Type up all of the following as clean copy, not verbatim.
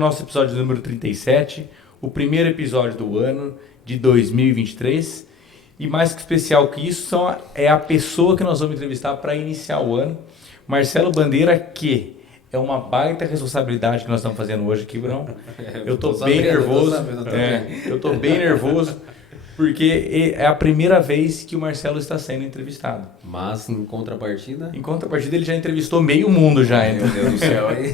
Nosso episódio número 37, o primeiro episódio do ano de 2023. E mais que especial que isso, é a pessoa que nós vamos entrevistar para iniciar o ano. Marcelo Bandeira, que é uma baita responsabilidade que nós estamos fazendo hoje aqui, Brão. Eu estou bem nervoso. Eu estou bem nervoso, porque é a primeira vez que o Marcelo está sendo entrevistado. Mas em contrapartida? Em contrapartida, ele já entrevistou meio mundo já. Meu Deus do céu, aí.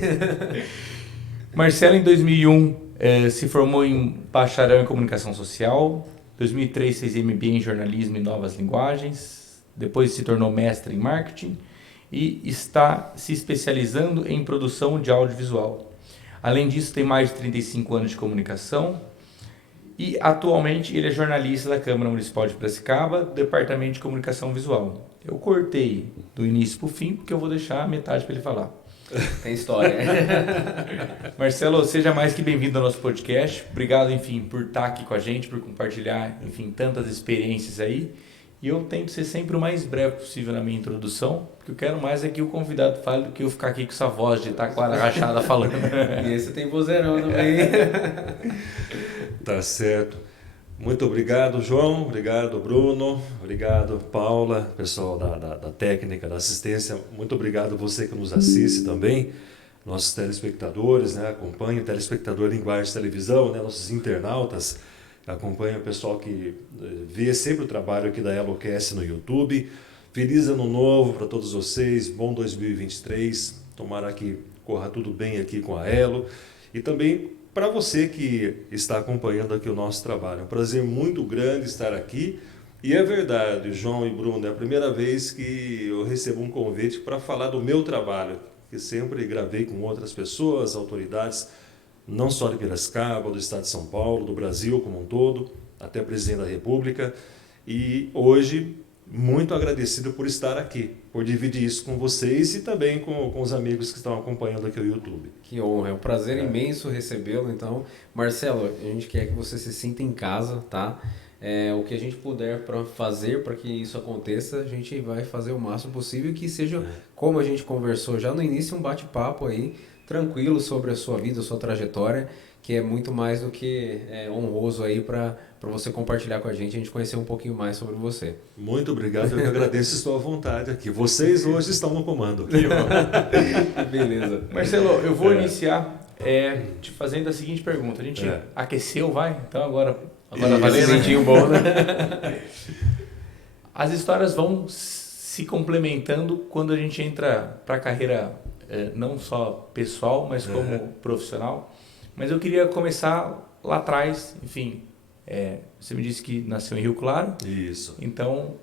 Marcelo, em 2001, se formou em bacharel em comunicação social. Em 2003, fez MBA em jornalismo e novas linguagens. Depois se tornou mestre em marketing e está se especializando em produção de audiovisual. Além disso, tem mais de 35 anos de comunicação e atualmente ele é jornalista da Câmara Municipal de Piracicaba, Departamento de Comunicação Visual. Eu cortei do início para o fim porque eu vou deixar a metade para ele falar. Tem história. Marcelo, seja mais que bem-vindo ao nosso podcast. Obrigado, enfim, por estar aqui com a gente, por compartilhar, enfim, tantas experiências aí. E eu tento ser sempre o mais breve possível na minha introdução, porque eu quero mais é que o convidado fale do que eu ficar aqui com essa voz de taquara rachada falando. E esse tem vozeirão também. Tá certo. Muito obrigado, João. Obrigado, Bruno. Obrigado, Paula, pessoal da técnica, da assistência. Muito obrigado você que nos assiste também, nossos telespectadores, né? Acompanha o telespectador linguagem de televisão, né? Nossos internautas. Acompanha o pessoal que vê sempre o trabalho aqui da EloCast no YouTube. Feliz ano novo para todos vocês. Bom 2023. Tomara que corra tudo bem aqui com a Elo. E também para você que está acompanhando aqui o nosso trabalho. É um prazer muito grande estar aqui. E é verdade, João e Bruno, é a primeira vez que eu recebo um convite para falar do meu trabalho, que sempre gravei com outras pessoas, autoridades, não só de Piracicaba, do estado de São Paulo, do Brasil como um todo, até presidente da República. E hoje, muito agradecido por estar aqui, por dividir isso com vocês e também com os amigos que estão acompanhando aqui o YouTube. Que honra, é um prazer imenso recebê-lo. Então, Marcelo, a gente quer que você se sinta em casa, tá? O que a gente puder para fazer para que isso aconteça, a gente vai fazer o máximo possível, que seja, como a gente conversou já no início, um bate-papo aí, tranquilo sobre a sua vida, a sua trajetória, que é muito mais do que honroso aí para você compartilhar com a gente conhecer um pouquinho mais sobre você. Muito obrigado, eu que agradeço e estou à vontade aqui. Vocês hoje estão no comando. Beleza. Marcelo, eu vou iniciar te fazendo a seguinte pergunta. A gente aqueceu, vai? Então agora valeu, Sentinho bom, né? As histórias vão se complementando quando a gente entra para a carreira não só pessoal, mas como profissional. Mas eu queria começar lá atrás, enfim, você me disse que nasceu em Rio Claro. Isso. Então,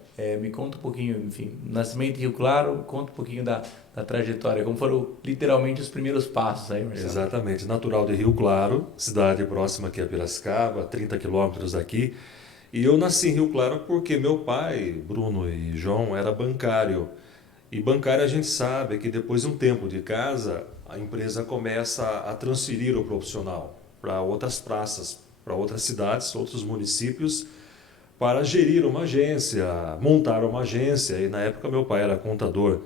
me conta um pouquinho, enfim, nascimento em Rio Claro, conta um pouquinho da trajetória, como foram literalmente os primeiros passos aí, Marcelo. Exatamente, natural de Rio Claro, cidade próxima aqui a Piracicaba, 30 quilômetros daqui. E eu nasci em Rio Claro porque meu pai, Bruno e João, era bancário. E bancário a gente sabe que depois de um tempo de casa, a empresa começa a transferir o profissional para outras praças, para outras cidades, outros municípios, para gerir uma agência, montar uma agência. E na época meu pai era contador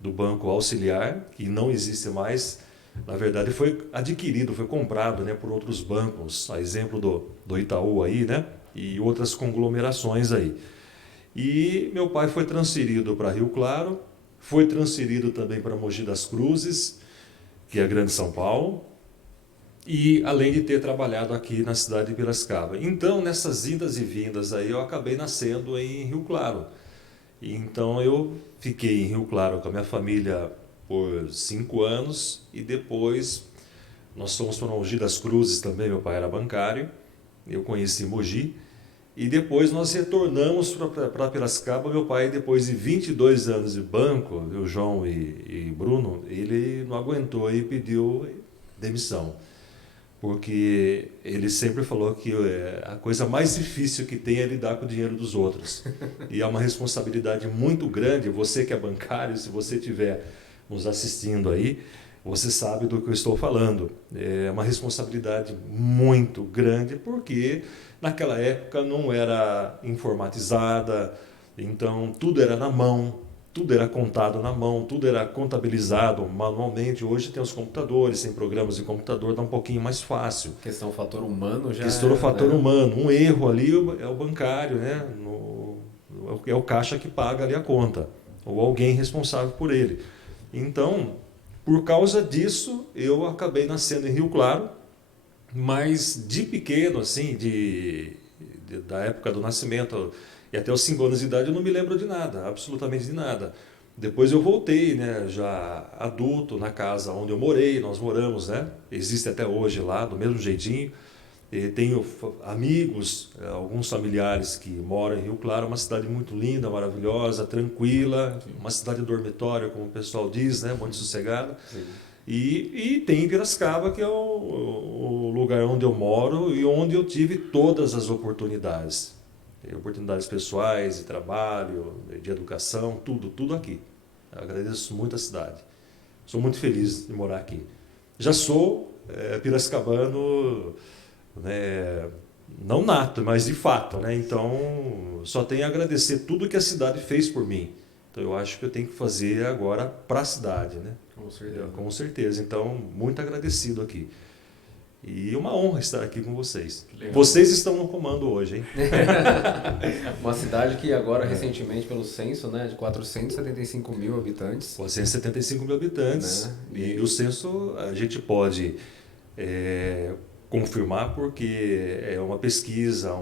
do Banco Auxiliar, que não existe mais. Na verdade foi adquirido, foi comprado, né, por outros bancos, a exemplo do Itaú aí, né, e outras conglomerações aí. E meu pai foi transferido para Rio Claro, foi transferido também para Mogi das Cruzes, que é a Grande São Paulo, e além de ter trabalhado aqui na cidade de Piracicaba. Então, nessas indas e vindas aí, eu acabei nascendo em Rio Claro. E então eu fiquei em Rio Claro com a minha família por 5 anos e depois nós fomos para Mogi das Cruzes também, meu pai era bancário, eu conheci Mogi. E depois nós retornamos para Piracicaba. Meu pai, depois de 22 anos de banco, o João e Bruno, ele não aguentou e pediu demissão. Porque ele sempre falou que a coisa mais difícil que tem é lidar com o dinheiro dos outros. E é uma responsabilidade muito grande. Você que é bancário, se você estiver nos assistindo aí, você sabe do que eu estou falando. É uma responsabilidade muito grande, porque naquela época não era informatizada, então tudo era na mão. tudo era contado na mão, tudo era contabilizado manualmente. Hoje tem os computadores, tem programas de computador, dá um pouquinho mais fácil. Questão fator humano já. Questão do fator humano. Um erro ali é o bancário, né? É o caixa que paga ali a conta, ou alguém responsável por ele. Então, por causa disso, eu acabei nascendo em Rio Claro, mas de pequeno, assim, da época do nascimento e até os 5 anos de idade, eu não me lembro de nada, absolutamente de nada. Depois eu voltei, né, já adulto, na casa onde eu morei, nós moramos, né? Existe até hoje lá, do mesmo jeitinho. E tenho amigos, alguns familiares que moram em Rio Claro, uma cidade muito linda, maravilhosa, tranquila, uma cidade dormitório, como o pessoal diz, né, muito sossegada. E tem Piracicaba, que é o lugar onde eu moro e onde eu tive todas as oportunidades. Oportunidades pessoais, de trabalho, de educação, tudo aqui. Eu agradeço muito a cidade. Sou muito feliz de morar aqui. Já sou piracicabano, né, não nato, mas de fato, né? Então, só tenho a agradecer tudo que a cidade fez por mim. Então, eu acho que eu tenho que fazer agora para a cidade, né? Com certeza. Com certeza. Então, muito agradecido aqui. E uma honra estar aqui com vocês. Vocês estão no comando hoje, hein? Uma cidade que agora, recentemente, pelo censo, né, de 475 mil habitantes. 475 mil habitantes. Né? E o censo a gente pode confirmar porque é uma pesquisa,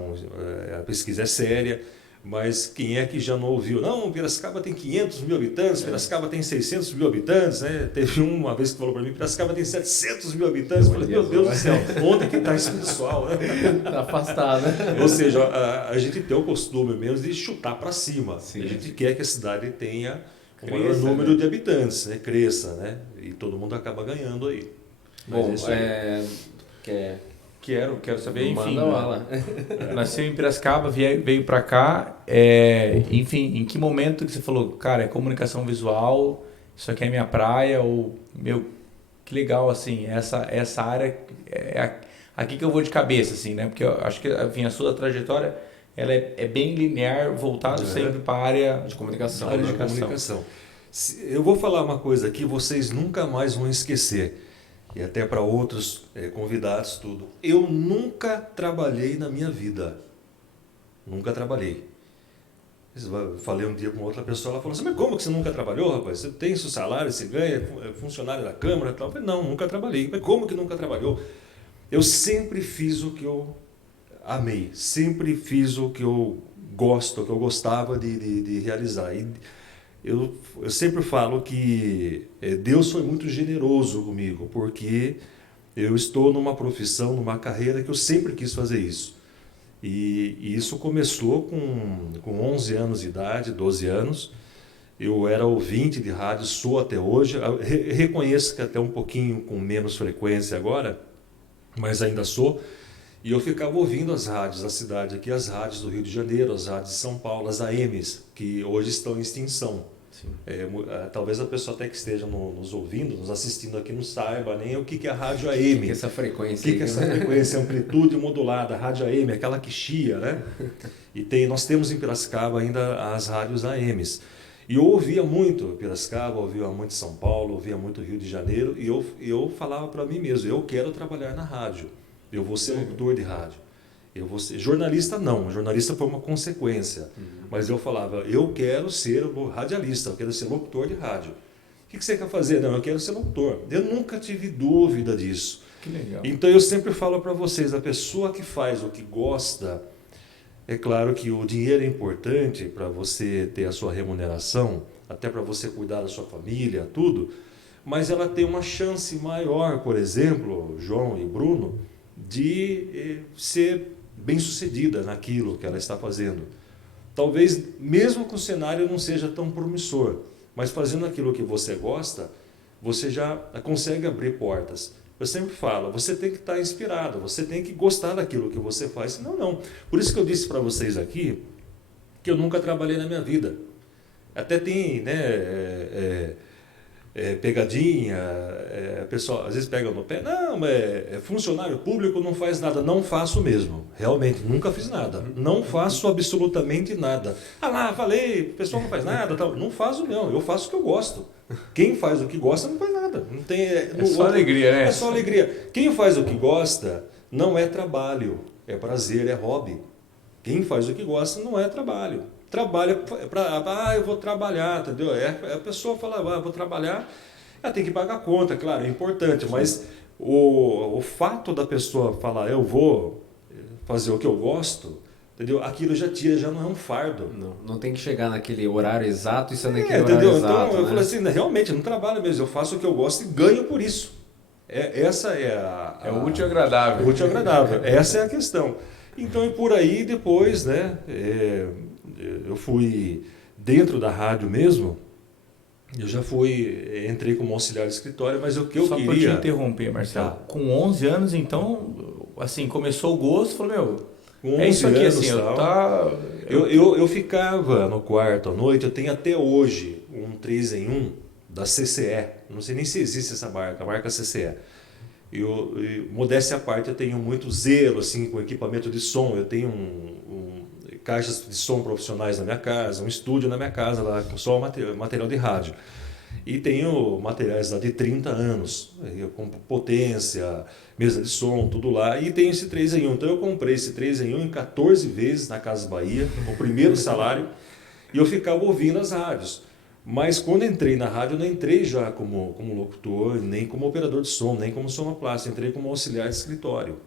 a pesquisa é séria, mas quem é que já não ouviu? Não, Piracicaba tem 500 mil habitantes, Piracicaba tem 600 mil habitantes, né? Teve uma vez que falou para mim, Piracicaba tem 700 mil habitantes. Eu falei, meu Deus do céu, onde que está esse pessoal? Está afastado, né? Ou seja, a gente tem o costume mesmo de chutar para cima. Sim, a gente quer que a cidade tenha o maior número de habitantes, né? Cresça, né? E todo mundo acaba ganhando aí. Bom, Quero saber, enfim. Manda bala. Nasceu em Piracicaba, veio para cá, enfim, em que momento que você falou, cara, é comunicação visual, isso aqui é minha praia, ou, meu, que legal, assim, essa área é aqui que eu vou de cabeça, assim, né? Porque eu acho que, enfim, a sua trajetória, ela é bem linear, voltado sempre para a área de comunicação. Comunicação. Eu vou falar uma coisa aqui, vocês nunca mais vão esquecer. E até para outros convidados, tudo. Eu nunca trabalhei na minha vida. Nunca trabalhei. Falei um dia com outra pessoa, ela falou assim, mas como que você nunca trabalhou, rapaz? Você tem seu salário, você ganha, é funcionário da Câmara e tal. Eu falei, não, nunca trabalhei. Mas como que nunca trabalhou? Eu sempre fiz o que eu amei. Sempre fiz o que eu gosto, o que eu gostava de realizar. E eu sempre falo que Deus foi muito generoso comigo, porque eu estou numa profissão, numa carreira que eu sempre quis fazer isso. E isso começou com 11 anos de idade, 12 anos. Eu era ouvinte de rádio, sou até hoje. Reconheço que até um pouquinho com menos frequência agora, mas ainda sou. E eu ficava ouvindo as rádios da cidade aqui, as rádios do Rio de Janeiro, as rádios de São Paulo, as AMs, que hoje estão em extinção. Talvez a pessoa até que esteja nos ouvindo, nos assistindo aqui, não saiba nem o que é a rádio AM. O que é essa frequência? O que é essa frequência? Amplitude modulada, a rádio AM, aquela que chia, né? E nós temos em Piracicaba ainda as rádios AMs. E eu ouvia muito Piracicaba, ouvia muito São Paulo, ouvia muito Rio de Janeiro, e eu falava para mim mesmo, eu quero trabalhar na rádio, eu vou ser locutor de rádio. Eu vou ser jornalista, não. Jornalista foi uma consequência. Mas eu falava, eu quero ser radialista, eu quero ser locutor de rádio. O que você quer fazer? Não, eu quero ser locutor. Eu nunca tive dúvida disso. Que legal. Então eu sempre falo para vocês, a pessoa que faz o que gosta, é claro que o dinheiro é importante para você ter a sua remuneração, até para você cuidar da sua família, tudo, mas ela tem uma chance maior, por exemplo, João e Bruno, de ser bem-sucedida naquilo que ela está fazendo. Talvez, mesmo que o cenário não seja tão promissor, mas fazendo aquilo que você gosta, você já consegue abrir portas. Eu sempre falo, você tem que estar inspirado, você tem que gostar daquilo que você faz, senão não. Por isso que eu disse para vocês aqui que eu nunca trabalhei na minha vida. Até tem, né, pegadinha, pessoal às vezes pega no pé, não, funcionário público não faz nada. Não faço mesmo, realmente, nunca fiz nada. Não faço absolutamente nada. Ah lá, falei, o pessoal não faz nada, tal. Não faço não, eu faço o que eu gosto. Quem faz o que gosta não faz nada. Não tem, só alegria, né? É só alegria. Quem faz o que gosta não é trabalho, é prazer, é hobby. Quem faz o que gosta não é trabalho. Trabalha para, eu vou trabalhar, entendeu? A pessoa fala, vou trabalhar, ela tem que pagar a conta, claro, é importante, mas o fato da pessoa falar, eu vou fazer o que eu gosto, entendeu? Aquilo já não é um fardo. Não tem que chegar naquele horário exato e ser naquele horário entendeu? exato. Então eu né? falei assim, realmente, eu não trabalho mesmo, eu faço o que eu gosto e ganho por isso. Essa é É o útil e agradável. O útil e agradável, essa é a questão. Então, e por aí depois, né, eu fui dentro da rádio mesmo, eu já entrei como auxiliar de escritório, mas o que eu Só queria... Só para te interromper, Marcelo, com 11 anos, então, assim, começou o gosto, falou, é isso aqui, assim, eu ficava no quarto à noite, eu tenho até hoje um 3 em 1 da CCE, não sei nem se existe essa marca, a marca CCE. Modéstia à parte, eu tenho muito zelo assim, com equipamento de som, eu tenho caixas de som profissionais na minha casa, um estúdio na minha casa, lá com só material de rádio. E tenho materiais lá de 30 anos, com potência, mesa de som, tudo lá, e tenho esse 3 em 1. Então eu comprei esse 3 em 1 em 14 vezes na Casa Bahia, com o primeiro salário, e eu ficava ouvindo as rádios. Mas quando entrei na rádio, eu não entrei já como locutor, nem como operador de som, nem como sonoplasta, entrei como auxiliar de escritório.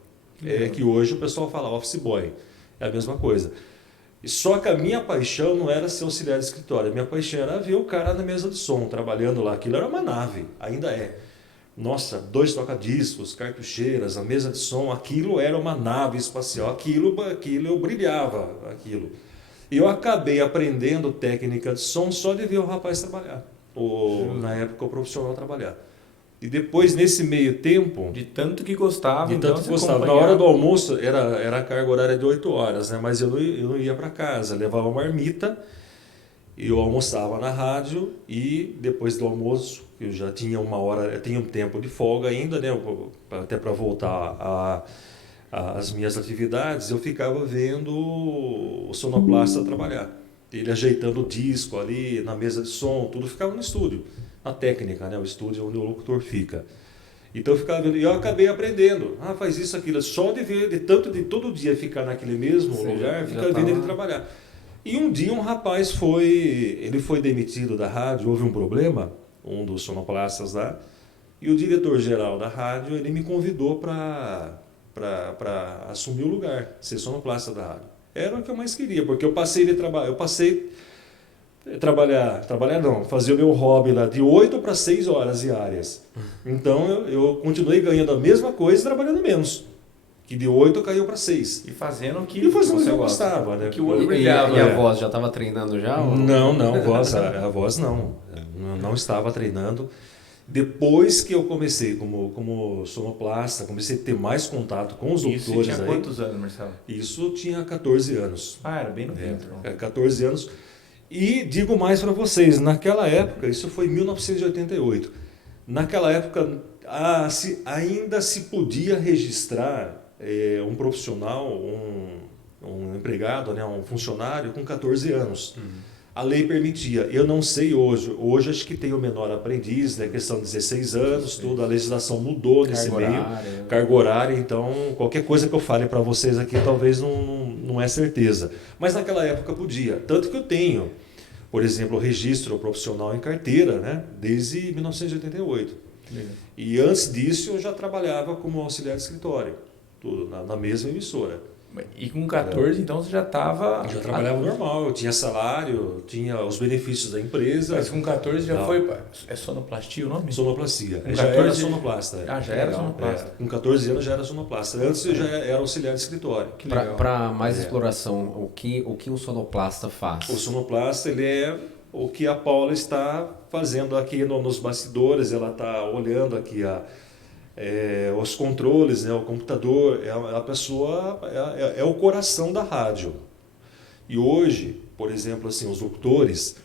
Que hoje o pessoal fala office boy, é a mesma coisa. E só que a minha paixão não era ser auxiliar de escritório, a minha paixão era ver o cara na mesa de som, trabalhando lá. Aquilo era uma nave, ainda é. Nossa, 2 toca-discos, cartucheiras, a mesa de som, aquilo era uma nave espacial, aquilo eu brilhava, aquilo. E eu acabei aprendendo técnica de som só de ver o rapaz trabalhar, na época o profissional trabalhar. E depois, nesse meio tempo... De tanto que gostava, Na hora do almoço, era a carga horária de 8 horas, né? Mas eu não ia para casa, levava marmita, e eu almoçava na rádio, e depois do almoço, eu já tinha eu tinha um tempo de folga ainda, né? Até para voltar às minhas atividades, eu ficava vendo o sonoplasta trabalhar. Ele ajeitando o disco ali, na mesa de som, tudo ficava no estúdio. Na técnica, né? O estúdio onde o locutor fica. Então eu ficava vendo, e eu acabei aprendendo. Faz isso, aquilo. Só de ver, de todo dia ficar naquele mesmo lugar, ficar vendo ele trabalhar. E um dia um rapaz foi demitido da rádio, houve um problema, um dos sonoplastas lá, e o diretor-geral da rádio, ele me convidou para assumir o lugar, ser sonoplasta da rádio. Era o que eu mais queria, porque eu passei fazer o meu hobby lá de 8 para 6 horas diárias. Então eu continuei ganhando a mesma coisa e trabalhando menos. Que de 8 caiu para 6. E fazendo o que você gostava, né? Que o olho brilhava. E a voz já estava treinando já? Ou? Não, a voz não. Não estava treinando. Depois que eu comecei como sonoplasta, comecei a ter mais contato com os locutores. Isso tinha quantos anos, Marcelo? Isso tinha 14 anos. Era bem novinho. 14 anos. E digo mais para vocês, naquela época, isso foi em 1988, naquela época ainda se podia registrar um profissional, um empregado, né, um funcionário com 14 anos. A lei permitia. Eu não sei hoje. Hoje acho que tem o menor aprendiz, né, questão de 16 anos, tudo. A legislação mudou nesse meio. Carga horária. Então, qualquer coisa que eu fale para vocês aqui talvez não é certeza. Mas naquela época podia. Tanto que eu tenho, por exemplo, o registro profissional em carteira, né, desde 1988. Legal. E antes disso eu já trabalhava como auxiliar de escritório, tudo na mesma emissora. E com 14, então, você já estava... Já trabalhava normal, eu tinha salário, tinha os benefícios da empresa. Mas com 14 já foi... É sonoplastia o nome? Sonoplastia. Com 14... Já era sonoplasta. Já era sonoplasta. Com 14 anos já era sonoplasta. Antes eu já era auxiliar de escritório. Para mais exploração, o que um sonoplasta faz? O sonoplasta, ele é o que a Paula está fazendo aqui nos bastidores. Ela está olhando aqui os controles, né, o computador, a pessoa é o coração da rádio. E hoje, por exemplo, assim, os locutores,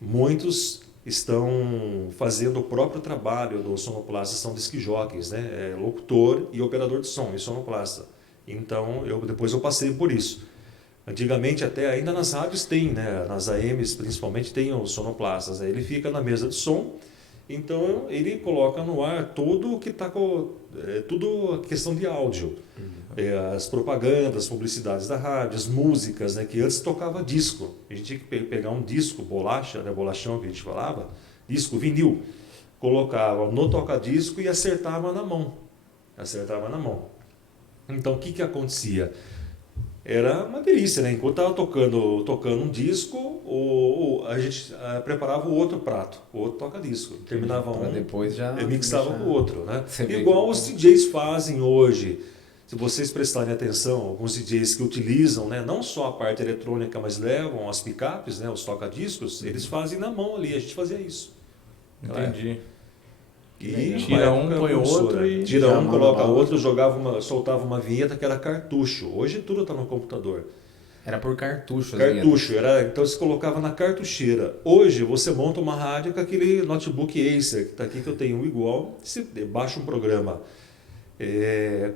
muitos estão fazendo o próprio trabalho do sonoplasta, são disc jockeys, né? Locutor e operador de som e sonoplasta. Então, depois eu passei por isso. Antigamente, até ainda nas rádios tem, né? Nas AMs principalmente, tem os sonoplastas. Aí ele fica na mesa de som, então ele coloca no ar tudo o que está tudo a questão de áudio. As propagandas, as publicidades da rádio, as músicas, né? Que antes tocava disco. A gente tinha que pegar um disco, bolacha, né? Bolachão que a gente falava, disco, vinil. Colocava no toca-disco e acertava na mão. Acertava na mão. Então, o que acontecia? Era uma delícia, né? Enquanto estava tocando um disco, a gente preparava o outro prato, o outro toca-disco. Terminava pra depois já mixava com o outro, né? Você Igual os DJs fazem hoje. Se vocês prestarem atenção, alguns DJs que utilizam, né, não só a parte eletrônica, mas levam as picapes, né, os toca-discos, eles fazem na mão ali. A gente fazia isso. Entendi. E tira um, põe o outro e tira um, coloca outro, soltava uma vinheta que era cartucho. Hoje tudo está no computador. Era por cartucho. Cartucho, então você colocava na cartucheira. Hoje você monta uma rádio com aquele notebook Acer, que está aqui que eu tenho igual, você baixa um programa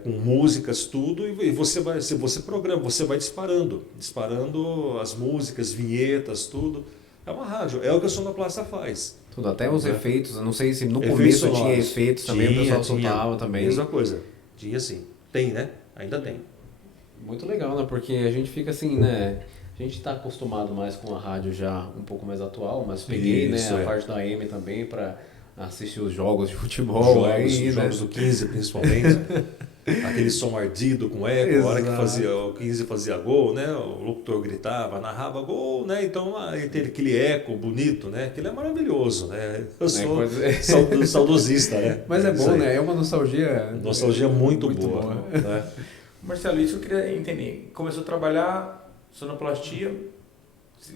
com músicas, tudo, e você programa, você vai disparando as músicas, vinhetas, tudo. É uma rádio, é o que a sonoplasta faz. Tudo, até os efeitos, eu não sei se no começo tinha efeitos também, o pessoal soltava também. Mesma coisa, tinha sim. Tem, né? Ainda tem. Muito legal, né? Porque a gente fica assim, né? A gente está acostumado mais com a rádio já um pouco mais atual, mas peguei a parte da AM também para assistir os jogos de futebol. Jogos do 15 principalmente. Aquele som ardido com eco, a hora que o 15 fazia gol, né? O locutor gritava, narrava gol, né? Então aí tem aquele eco bonito, né? Aquilo é maravilhoso, né? Eu sou saudosista, né? Mas é bom, né? É uma nostalgia. Nostalgia muito boa. Né? Marcelo, isso eu queria entender. Começou a trabalhar sonoplastia,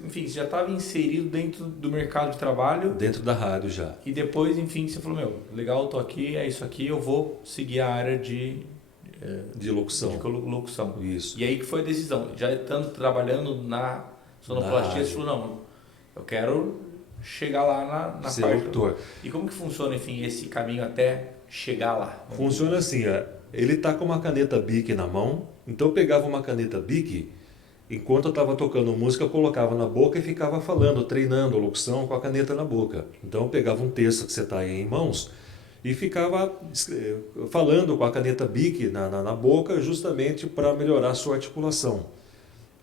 enfim, você já estava inserido dentro do mercado de trabalho. Dentro da rádio já. E depois, enfim, você falou, legal, tô aqui, é isso aqui, eu vou seguir a área de locução. De locução. Isso. E aí que foi a decisão. Já estando trabalhando na sonoplastia, você falou, não, eu quero chegar lá na ser parte. Locutor. E como que funciona, enfim, esse caminho até chegar lá? Funciona assim, ele tá com uma caneta Bic na mão, então eu pegava uma caneta Bic, enquanto eu estava tocando música, eu colocava na boca e ficava falando, treinando a locução com a caneta na boca. Então eu pegava um texto que você está aí em mãos e ficava falando com a caneta Bic na boca justamente para melhorar a sua articulação.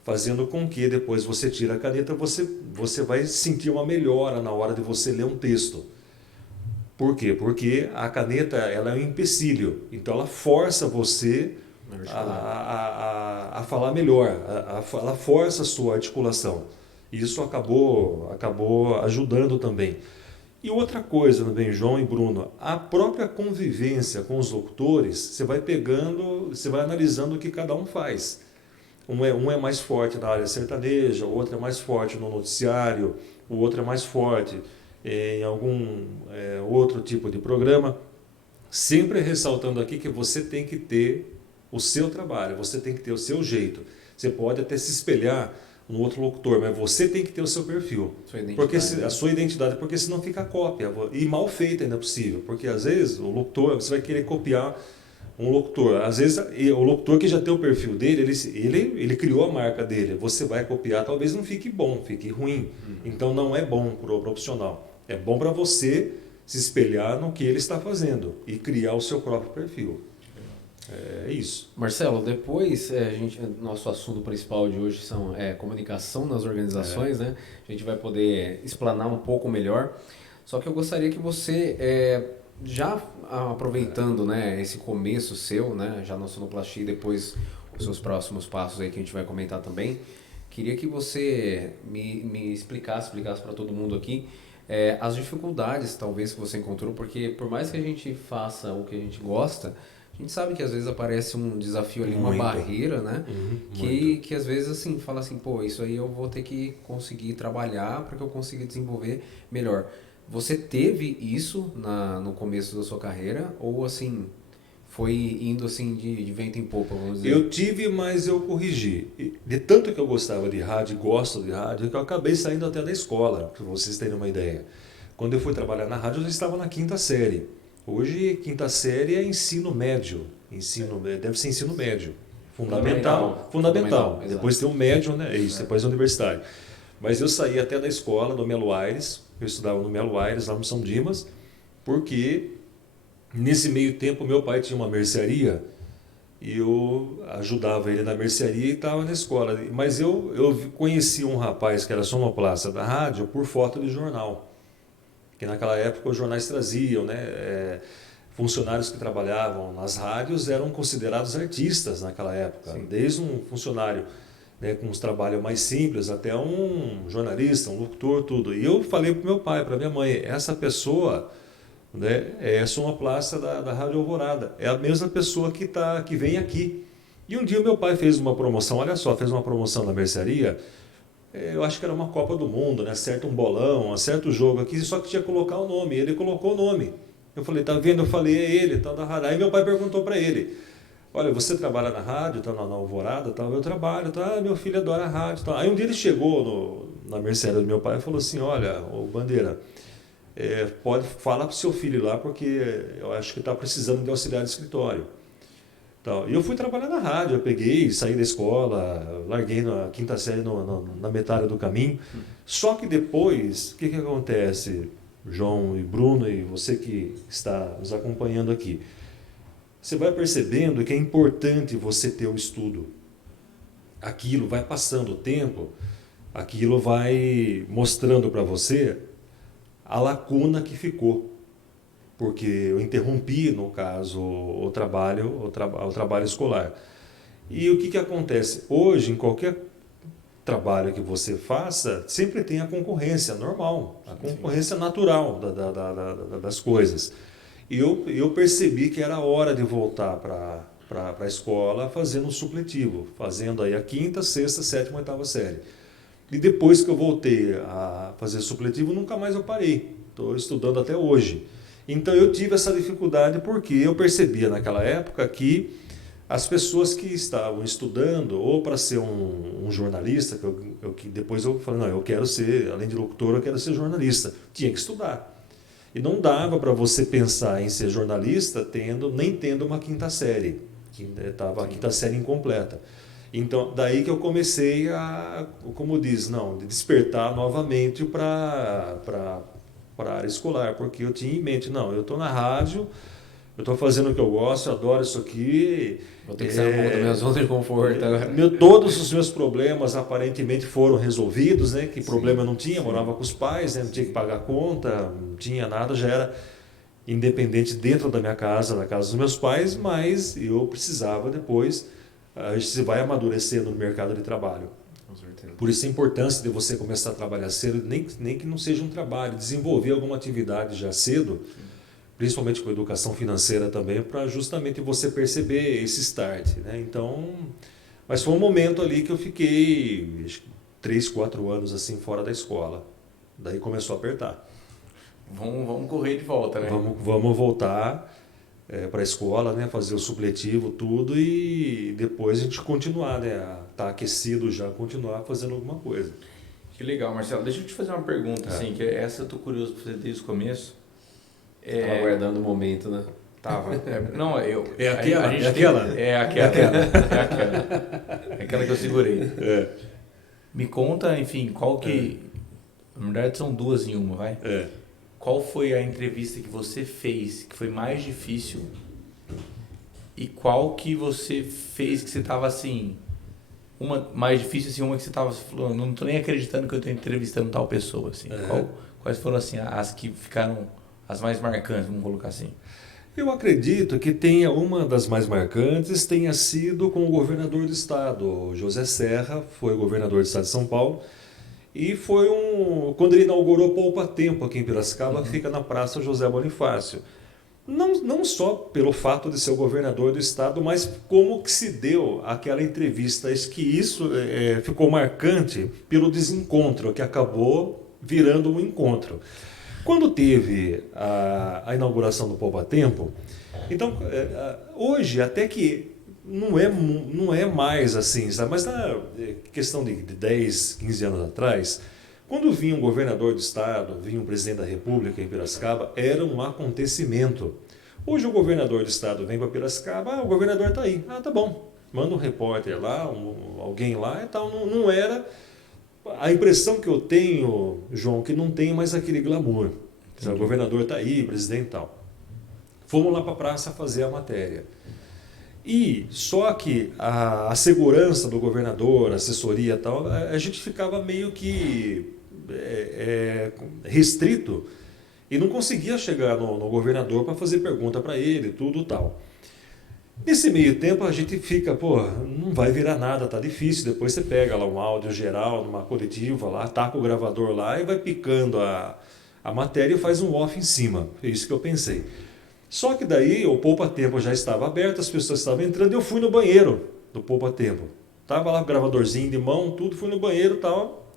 Fazendo com que depois você tira a caneta, você vai sentir uma melhora na hora de você ler um texto. Por quê? Porque a caneta ela é um empecilho, então ela força você a falar melhor, ela força a sua articulação. Isso acabou ajudando também. E outra coisa também, João e Bruno, a própria convivência com os locutores, você vai analisando o que cada um faz. Um é mais forte na área sertaneja, o outro é mais forte no noticiário, o outro é mais forte em algum outro tipo de programa. Sempre ressaltando aqui que você tem que ter o seu trabalho, você tem que ter o seu jeito. Você pode até se espelhar no outro locutor, mas você tem que ter o seu perfil. A sua identidade, porque senão fica cópia. E mal feita ainda é possível, porque às vezes o locutor, você vai querer copiar um locutor. Às vezes o locutor que já tem o perfil dele, ele criou a marca dele. Você vai copiar, talvez não fique bom, fique ruim. Então não é bom para o profissional. É bom para você se espelhar no que ele está fazendo e criar o seu próprio perfil. É isso. Marcelo, depois, nosso assunto principal de hoje são comunicação nas organizações, né? A gente vai poder explanar um pouco melhor. Só que eu gostaria que você, já aproveitando, né, esse começo seu, né, já na sonoplastia e depois os seus próximos passos aí que a gente vai comentar também, queria que você me explicasse para todo mundo aqui as dificuldades, talvez, que você encontrou, porque por mais que a gente faça o que a gente gosta, a gente sabe que às vezes aparece um desafio ali, uma barreira, né? Que às vezes assim, fala assim, pô, isso aí eu vou ter que conseguir trabalhar para que eu consiga desenvolver melhor. Você teve isso no começo da sua carreira ou assim, foi indo assim de vento em popa, vamos dizer? Eu tive, mas eu corrigi. De tanto que eu gostava de rádio, gosto de rádio, que eu acabei saindo até da escola, para vocês terem uma ideia. Quando eu fui trabalhar na rádio, eu já estava na quinta série. Hoje, quinta série é ensino médio. Deve ser ensino médio. Fundamental. Depois tem o médio, né? Isso, depois o universitário. Mas eu saí até da escola, do Melo Aires. Eu estudava no Melo Aires, lá no São Dimas, porque nesse meio tempo meu pai tinha uma mercearia e eu ajudava ele na mercearia e estava na escola. Mas eu conheci um rapaz que era sonoplasta da rádio por foto de jornal. Que naquela época os jornais traziam, né? Funcionários que trabalhavam nas rádios eram considerados artistas naquela época. Sim. Desde um funcionário, né, com uns trabalhos mais simples até um jornalista, um locutor, tudo. E eu falei para o meu pai, para minha mãe, essa pessoa, né, é sonoplasta da Rádio Alvorada. É a mesma pessoa que vem aqui. E um dia o meu pai fez uma promoção, olha só, fez uma promoção na mercearia. Eu acho que era uma Copa do Mundo, né? Acerta um bolão, acerta o jogo aqui, só que tinha que colocar o nome. Ele colocou o nome. Eu falei, tá vendo? Eu falei, é ele, tá da rádio. Aí meu pai perguntou para ele, olha, você trabalha na rádio, tá na Alvorada, tá? Eu trabalho, tá? Meu filho adora a rádio, tá? Aí um dia ele chegou na mercearia do meu pai e falou assim, olha, ô Bandeira, fala pro seu filho lá, porque eu acho que tá precisando de auxiliar de escritório. E eu fui trabalhar na rádio, eu peguei, saí da escola, larguei na quinta série na metade do caminho. Só que depois, o que acontece, João e Bruno e você que está nos acompanhando aqui? Você vai percebendo que é importante você ter o estudo. Aquilo vai passando o tempo, aquilo vai mostrando para você a lacuna que ficou. Porque eu interrompi, no caso, o trabalho escolar. E o que acontece? Hoje, em qualquer trabalho que você faça, sempre tem a concorrência normal, a concorrência natural das coisas. E eu percebi que era hora de voltar para a escola fazendo um supletivo, fazendo aí a quinta, sexta, sétima, oitava série. E depois que eu voltei a fazer supletivo, nunca mais eu parei. Estou estudando até hoje. Então eu tive essa dificuldade porque eu percebia naquela época que as pessoas que estavam estudando, ou para ser um jornalista, que depois eu falei, não, eu quero ser, além de locutor, eu quero ser jornalista. Tinha que estudar. E não dava para você pensar em ser jornalista nem tendo uma quinta série, que estava a quinta série incompleta. Então, daí que eu comecei a, como diz, de despertar novamente para a área escolar, porque eu tinha em mente, eu estou na rádio, eu estou fazendo o que eu gosto, eu adoro isso aqui. Vou ter que sair um pouco da minha zona de conforto agora. Todos os meus problemas aparentemente foram resolvidos, né? Que problema eu não tinha, morava com os pais, né? Não tinha que pagar conta, não tinha nada, já era independente dentro da minha casa, da casa dos meus pais, mas eu precisava depois, a gente vai amadurecendo no mercado de trabalho. Por isso a importância de você começar a trabalhar cedo, nem que não seja um trabalho, desenvolver alguma atividade já cedo, principalmente com educação financeira também, para justamente você perceber esse start, né? Então, mas foi um momento ali que eu fiquei 3, 4 anos assim fora da escola. Daí começou a apertar. Vamos correr de volta, né? Vamos voltar para a escola, né? Fazer o supletivo, tudo, e depois a gente continuar, né? Tá aquecido já, continuar fazendo alguma coisa. Que legal, Marcelo. Deixa eu te fazer uma pergunta, assim, que essa eu tô curioso para fazer desde o começo. Estava aguardando o momento, né? Tava. Não, eu... É aquela? É aquela que eu segurei. Me conta, enfim, qual que... Na verdade são duas em uma, vai? Qual foi a entrevista que você fez que foi mais difícil? E qual que você fez que você tava assim... Uma mais difícil, assim, uma que você tava falando, não tô nem acreditando que eu tô entrevistando tal pessoa, assim. Quais foram, assim, as que ficaram as mais marcantes, vamos colocar assim? Eu acredito que uma das mais marcantes tenha sido com o governador do estado, o José Serra, foi governador do estado de São Paulo, e foi quando ele inaugurou Poupa Tempo aqui em Piracicaba, fica na Praça José Bonifácio. Não só pelo fato de ser o governador do estado, mas como que se deu aquela entrevista. Acho que isso ficou marcante pelo desencontro, que acabou virando um encontro. Quando teve a inauguração do Poupa Tempo, então, hoje até que não é mais assim, sabe? Mas na questão de 10, 15 anos atrás, Quando vinha um governador do estado, vinha um presidente da República em Piracicaba, era um acontecimento. Hoje o governador do estado vem para Piracicaba, o governador está aí. Tá bom. Manda um repórter lá, alguém lá e tal. Não era... A impressão que eu tenho, João, que não tem mais aquele glamour. O governador está aí, presidente e tal. Fomos lá para a praça fazer a matéria. E só que a segurança do governador, a assessoria e tal, a gente ficava meio que restrito e não conseguia chegar no governador para fazer pergunta para ele, tudo tal. Nesse meio tempo a gente fica, não vai virar nada, tá difícil. Depois você pega lá um áudio geral, numa coletiva lá, taca o gravador lá e vai picando a matéria e faz um off em cima. É isso que eu pensei. Só que daí o poupa-tempo já estava aberto, as pessoas estavam entrando e eu fui no banheiro do poupa-tempo. Tava lá com o gravadorzinho de mão, tudo, fui no banheiro e tal.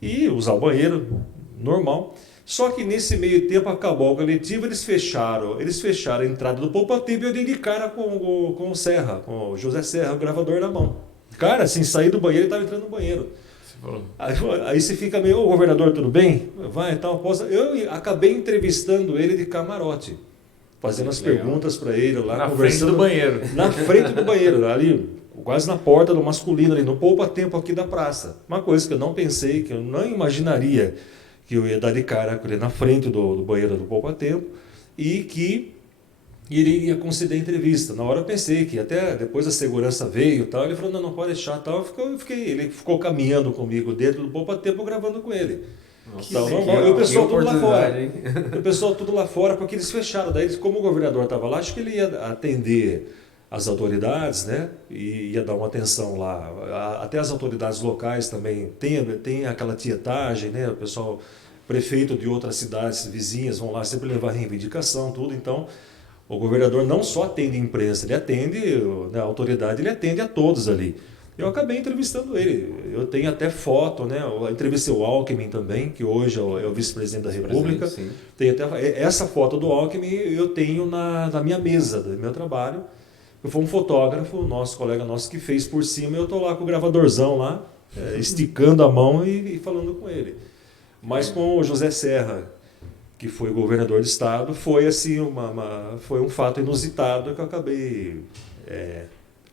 E usar o banheiro, normal. Só que nesse meio tempo acabou a coletiva, eles fecharam a entrada do poupa-tempo e eu dei de cara com o Serra, com o José Serra, o gravador na mão. Cara, assim, saí do banheiro e estava entrando no banheiro. Aí você fica meio, governador, tudo bem? Vai, tal, eu acabei entrevistando ele de camarote. Fazendo as perguntas para ele lá. Na frente do banheiro. Na frente do banheiro, ali, quase na porta do masculino, ali, no poupa-tempo aqui da praça. Uma coisa que eu não pensei, que eu não imaginaria que eu ia dar de cara com ele na frente do banheiro do poupa-tempo e que ele iria conceder entrevista. Na hora eu pensei que até depois a segurança veio e tal, ele falou, não pode deixar tal. Ele ficou caminhando comigo dentro do poupa-tempo gravando com ele. Então, e o pessoal tudo lá fora. Hein? O pessoal tudo lá fora, porque eles fecharam. Daí, como o governador estava lá, acho que ele ia atender as autoridades, né? E ia dar uma atenção lá. Até as autoridades locais também tem aquela tietagem, né? O pessoal, prefeito de outras cidades vizinhas vão lá sempre levar reivindicação, tudo. Então, o governador não só atende a imprensa, ele atende, né, a autoridade, ele atende a todos ali. Eu acabei entrevistando ele. Eu tenho até foto, né? Eu entrevistei o Alckmin também, que hoje é o vice-presidente da República. Tem até essa foto do Alckmin eu tenho na minha mesa do meu trabalho. Foi um fotógrafo, colega nosso, que fez por cima e eu estou lá com o gravadorzão lá, esticando a mão e falando com ele. Mas com o José Serra, que foi governador do estado, foi assim foi um fato inusitado que eu acabei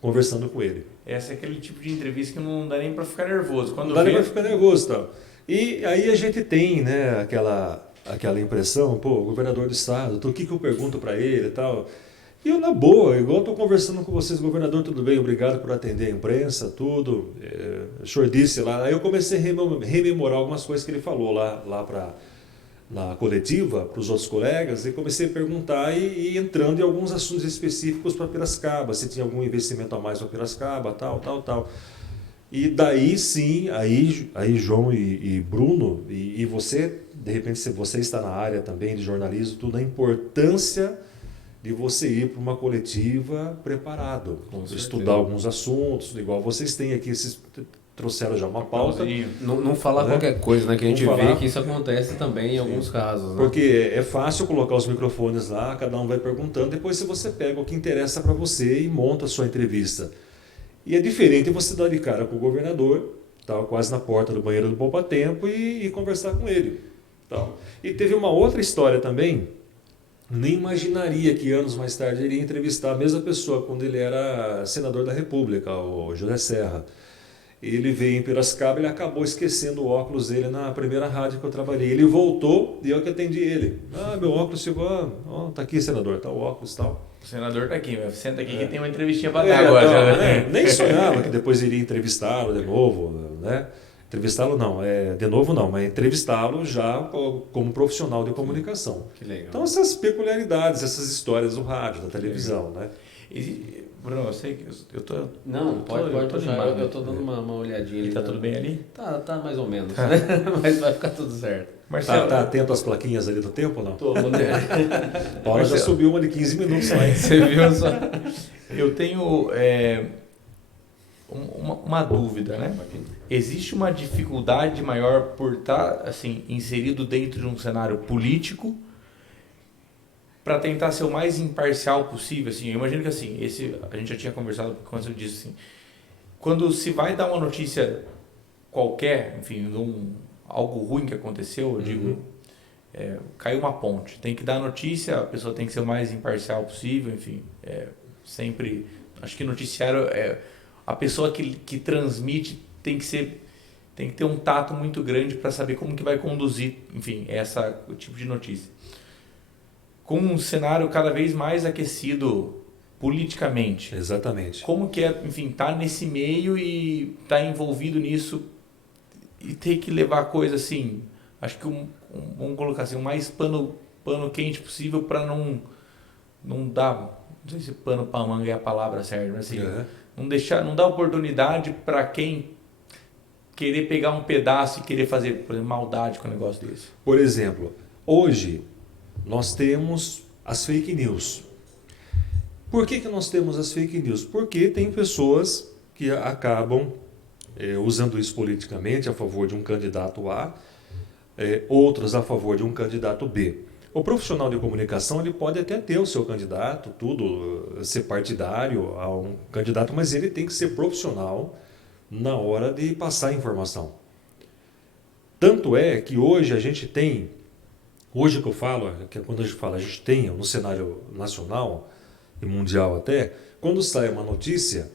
conversando com ele. Essa é aquele tipo de entrevista que não dá nem para ficar nervoso. Não dá nem para ficar nervoso, tal. E aí a gente tem, né, aquela impressão, o governador do estado, o que eu pergunto para ele e tal. E eu, na boa, igual estou conversando com vocês, governador, tudo bem, obrigado por atender a imprensa, tudo. O senhor disse lá, aí eu comecei a rememorar algumas coisas que ele falou lá na coletiva, para os outros colegas, e comecei a perguntar e entrando em alguns assuntos específicos para Piracicaba, se tinha algum investimento a mais para Piracicaba, tal. E daí sim, aí João e Bruno, e você, de repente, se você está na área também de jornalismo, tudo, a importância de você ir para uma coletiva preparado, estudar alguns assuntos, igual vocês têm aqui, trouxeram já uma pauta. Não falar, né, qualquer coisa, né? Que a gente vê que isso acontece também em alguns casos. Né? Porque é fácil colocar os microfones lá, cada um vai perguntando, depois você pega o que interessa para você e monta a sua entrevista. E é diferente você dar de cara com o governador, estava quase na porta do banheiro do poupa-tempo, e conversar com ele. Tal. E teve uma outra história também, nem imaginaria que anos mais tarde ele ia entrevistar a mesma pessoa quando ele era senador da República, o José Serra. Ele veio em Piracicaba, ele acabou esquecendo o óculos dele na primeira rádio que eu trabalhei. Ele voltou e eu que atendi ele. Meu óculos chegou, tá aqui, senador, tá o óculos e tal. O senador tá aqui, senta aqui que tem uma entrevistinha para dar agora. Nem sonhava que depois iria entrevistá-lo de novo, né? Entrevistá-lo não, de novo não, mas entrevistá-lo já como profissional de comunicação. Que legal. Então essas peculiaridades, essas histórias do rádio, da televisão, né? Bruno, eu sei que eu tô... Não, pode puxar, eu tô dando uma olhadinha ali. E tá tudo bem ali? Tá mais ou menos, né? Mas vai ficar tudo certo. Marcelo, tá atento às plaquinhas ali do tempo ou não? Tô, né? Paula já subiu uma de 15 minutos só, hein? Você viu só? Eu tenho uma dúvida, né? Existe uma dificuldade maior por estar assim, inserido dentro de um cenário político para tentar ser o mais imparcial possível? Assim, eu imagino que assim, a gente já tinha conversado quando você disse assim, quando se vai dar uma notícia qualquer, enfim, algo ruim que aconteceu, eu digo, caiu uma ponte. Tem que dar notícia, a pessoa tem que ser o mais imparcial possível, enfim. Sempre, acho que noticiário, a pessoa que transmite tem que ter um tato muito grande para saber como que vai conduzir, enfim, o tipo de notícia. Com um cenário cada vez mais aquecido politicamente. Exatamente. Como que enfim, tá nesse meio e tá envolvido nisso e ter que levar a coisa assim, acho que vamos colocar assim, o mais pano quente possível para não dar, não sei se pano para manga é a palavra certa, mas assim, não dar oportunidade para quem querer pegar um pedaço e querer fazer, por exemplo, maldade com um negócio desse. Por exemplo, hoje nós temos as fake news. Por que nós temos as fake news? Porque tem pessoas que acabam usando isso politicamente a favor de um candidato A, outros a favor de um candidato B. O profissional de comunicação ele pode até ter o seu candidato, ser partidário a um candidato, mas ele tem que ser profissional na hora de passar a informação. Tanto é que hoje a gente tem, hoje que eu falo, que quando a gente fala, a gente tem no cenário nacional e mundial até, quando sai uma notícia,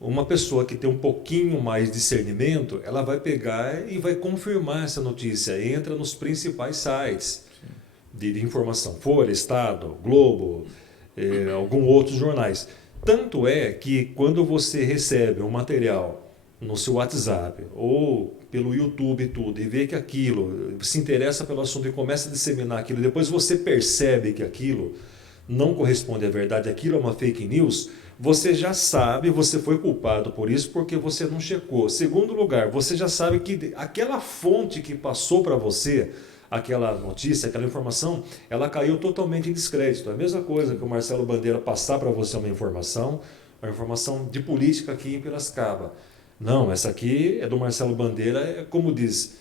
uma pessoa que tem um pouquinho mais de discernimento, ela vai pegar e vai confirmar essa notícia, entra nos principais sites de informação, Folha, Estado, Globo, alguns outros jornais. Tanto é que quando você recebe um material no seu WhatsApp ou pelo YouTube tudo e vê que aquilo se interessa pelo assunto e começa a disseminar aquilo, depois você percebe que aquilo não corresponde à verdade, aquilo é uma fake news, você já sabe, você foi culpado por isso porque você não checou. Segundo lugar, você já sabe que aquela fonte que passou para você aquela notícia, aquela informação, ela caiu totalmente em descrédito. É a mesma coisa que o Marcelo Bandeira passar para você uma informação de política aqui em Piracicaba. Não, essa aqui é do Marcelo Bandeira, como diz,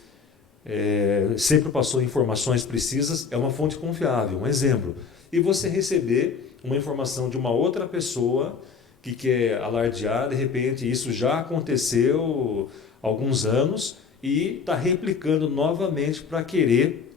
sempre passou informações precisas, é uma fonte confiável, um exemplo. E você receber uma informação de uma outra pessoa que quer alardear, de repente isso já aconteceu há alguns anos e está replicando novamente para querer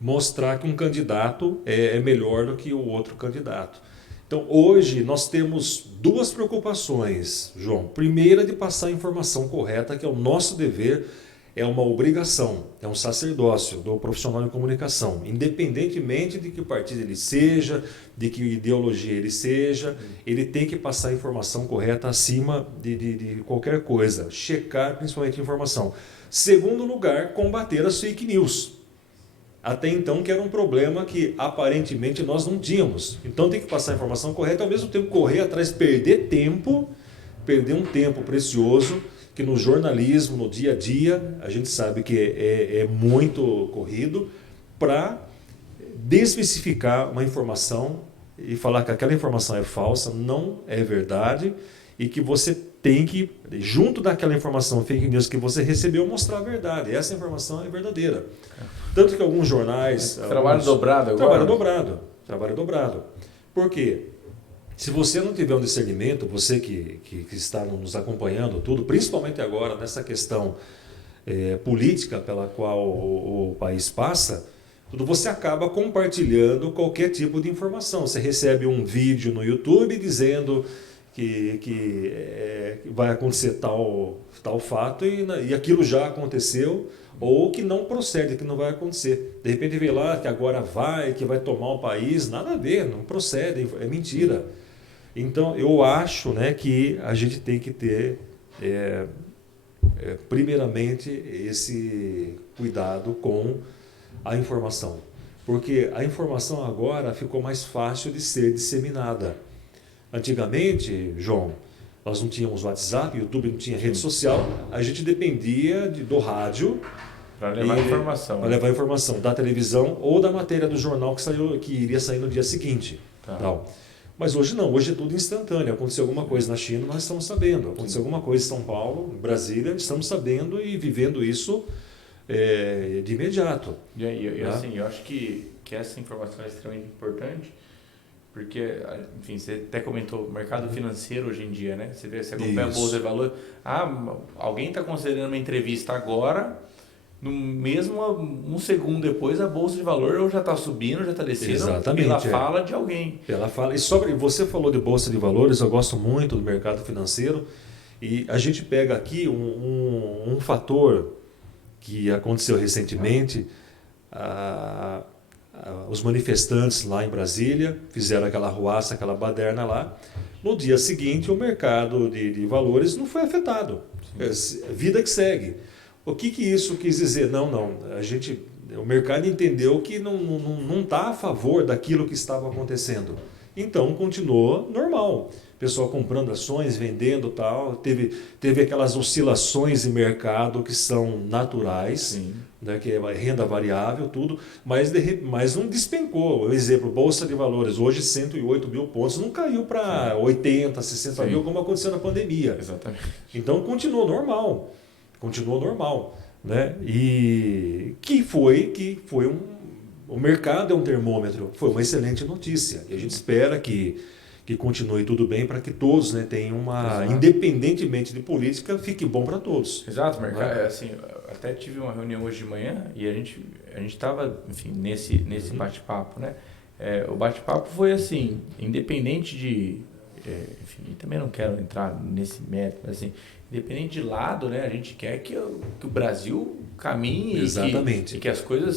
mostrar que um candidato é melhor do que o outro candidato. Então, hoje, nós temos duas preocupações, João. Primeira, de passar a informação correta, que é o nosso dever, é uma obrigação, é um sacerdócio do profissional de comunicação. Independentemente de que partido ele seja, de que ideologia ele seja, ele tem que passar a informação correta acima de qualquer coisa. Checar, principalmente, a informação. Segundo lugar, combater as fake news. Até então, que era um problema que aparentemente nós não tínhamos. Então tem que passar a informação correta, ao mesmo tempo correr atrás, perder um tempo precioso, que no jornalismo, no dia a dia, a gente sabe que é muito corrido, para desmistificar uma informação e falar que aquela informação é falsa, não é verdade, e que você tem que, junto daquela informação fake news que você recebeu, mostrar a verdade. Essa informação é verdadeira. Tanto que alguns jornais... Trabalho dobrado agora? Trabalho dobrado. Por quê? Se você não tiver um discernimento, você que está nos acompanhando tudo, principalmente agora nessa questão política pela qual o país passa, você acaba compartilhando qualquer tipo de informação. Você recebe um vídeo no YouTube dizendo que vai acontecer tal fato e aquilo já aconteceu, ou que não procede, que não vai acontecer. De repente vê lá que agora que vai tomar o país, nada a ver, não procede, é mentira. Então eu acho, que a gente tem que ter, primeiramente, esse cuidado com a informação. Porque a informação agora ficou mais fácil de ser disseminada. Antigamente, João, nós não tínhamos WhatsApp, YouTube não tinha rede social, a gente dependia do rádio para levar informação. Para levar informação da televisão ou da matéria do jornal que iria sair no dia seguinte. Tá. Tal. Mas hoje não, hoje é tudo instantâneo. Aconteceu alguma coisa na China, nós estamos sabendo. Aconteceu alguma coisa em São Paulo, em Brasília, estamos sabendo e vivendo isso de imediato. E assim, eu acho que essa informação é extremamente importante, porque, enfim, você até comentou o mercado financeiro hoje em dia, Você acompanha a Bolsa de Valores. Alguém está considerando uma entrevista agora no mesmo um segundo depois a bolsa de valor já está subindo, já está descendo. Exatamente, pela fala de alguém. Pela fala. E sobre, você falou de bolsa de valores, eu gosto muito do mercado financeiro e a gente pega aqui um fator que aconteceu recentemente. Os manifestantes lá em Brasília fizeram aquela arruaça, aquela baderna lá. No dia seguinte, o mercado de valores não foi afetado. Vida que segue. O que isso quis dizer? Não. O mercado entendeu que não está a favor daquilo que estava acontecendo. Então, continuou normal. Pessoal comprando ações, vendendo tal. Teve aquelas oscilações de mercado que são naturais, né, que é renda variável, tudo, mas não despencou. Por exemplo, Bolsa de Valores, hoje 108 mil pontos, não caiu para 80, 60 mil, como aconteceu na pandemia. Exatamente. Então, continuou normal. Né? E o mercado é um termômetro. Foi uma excelente notícia. E a gente espera que continue tudo bem para que todos, né, tenham independentemente de política, fique bom para todos. Exato, mercado. Assim, até tive uma reunião hoje de manhã e a gente estava, enfim, nesse bate-papo, né? O bate-papo foi assim, independente de, enfim, também não quero entrar nesse mérito, mas assim, independente de lado, né? A gente quer que o Brasil caminhe. Exatamente. E que as coisas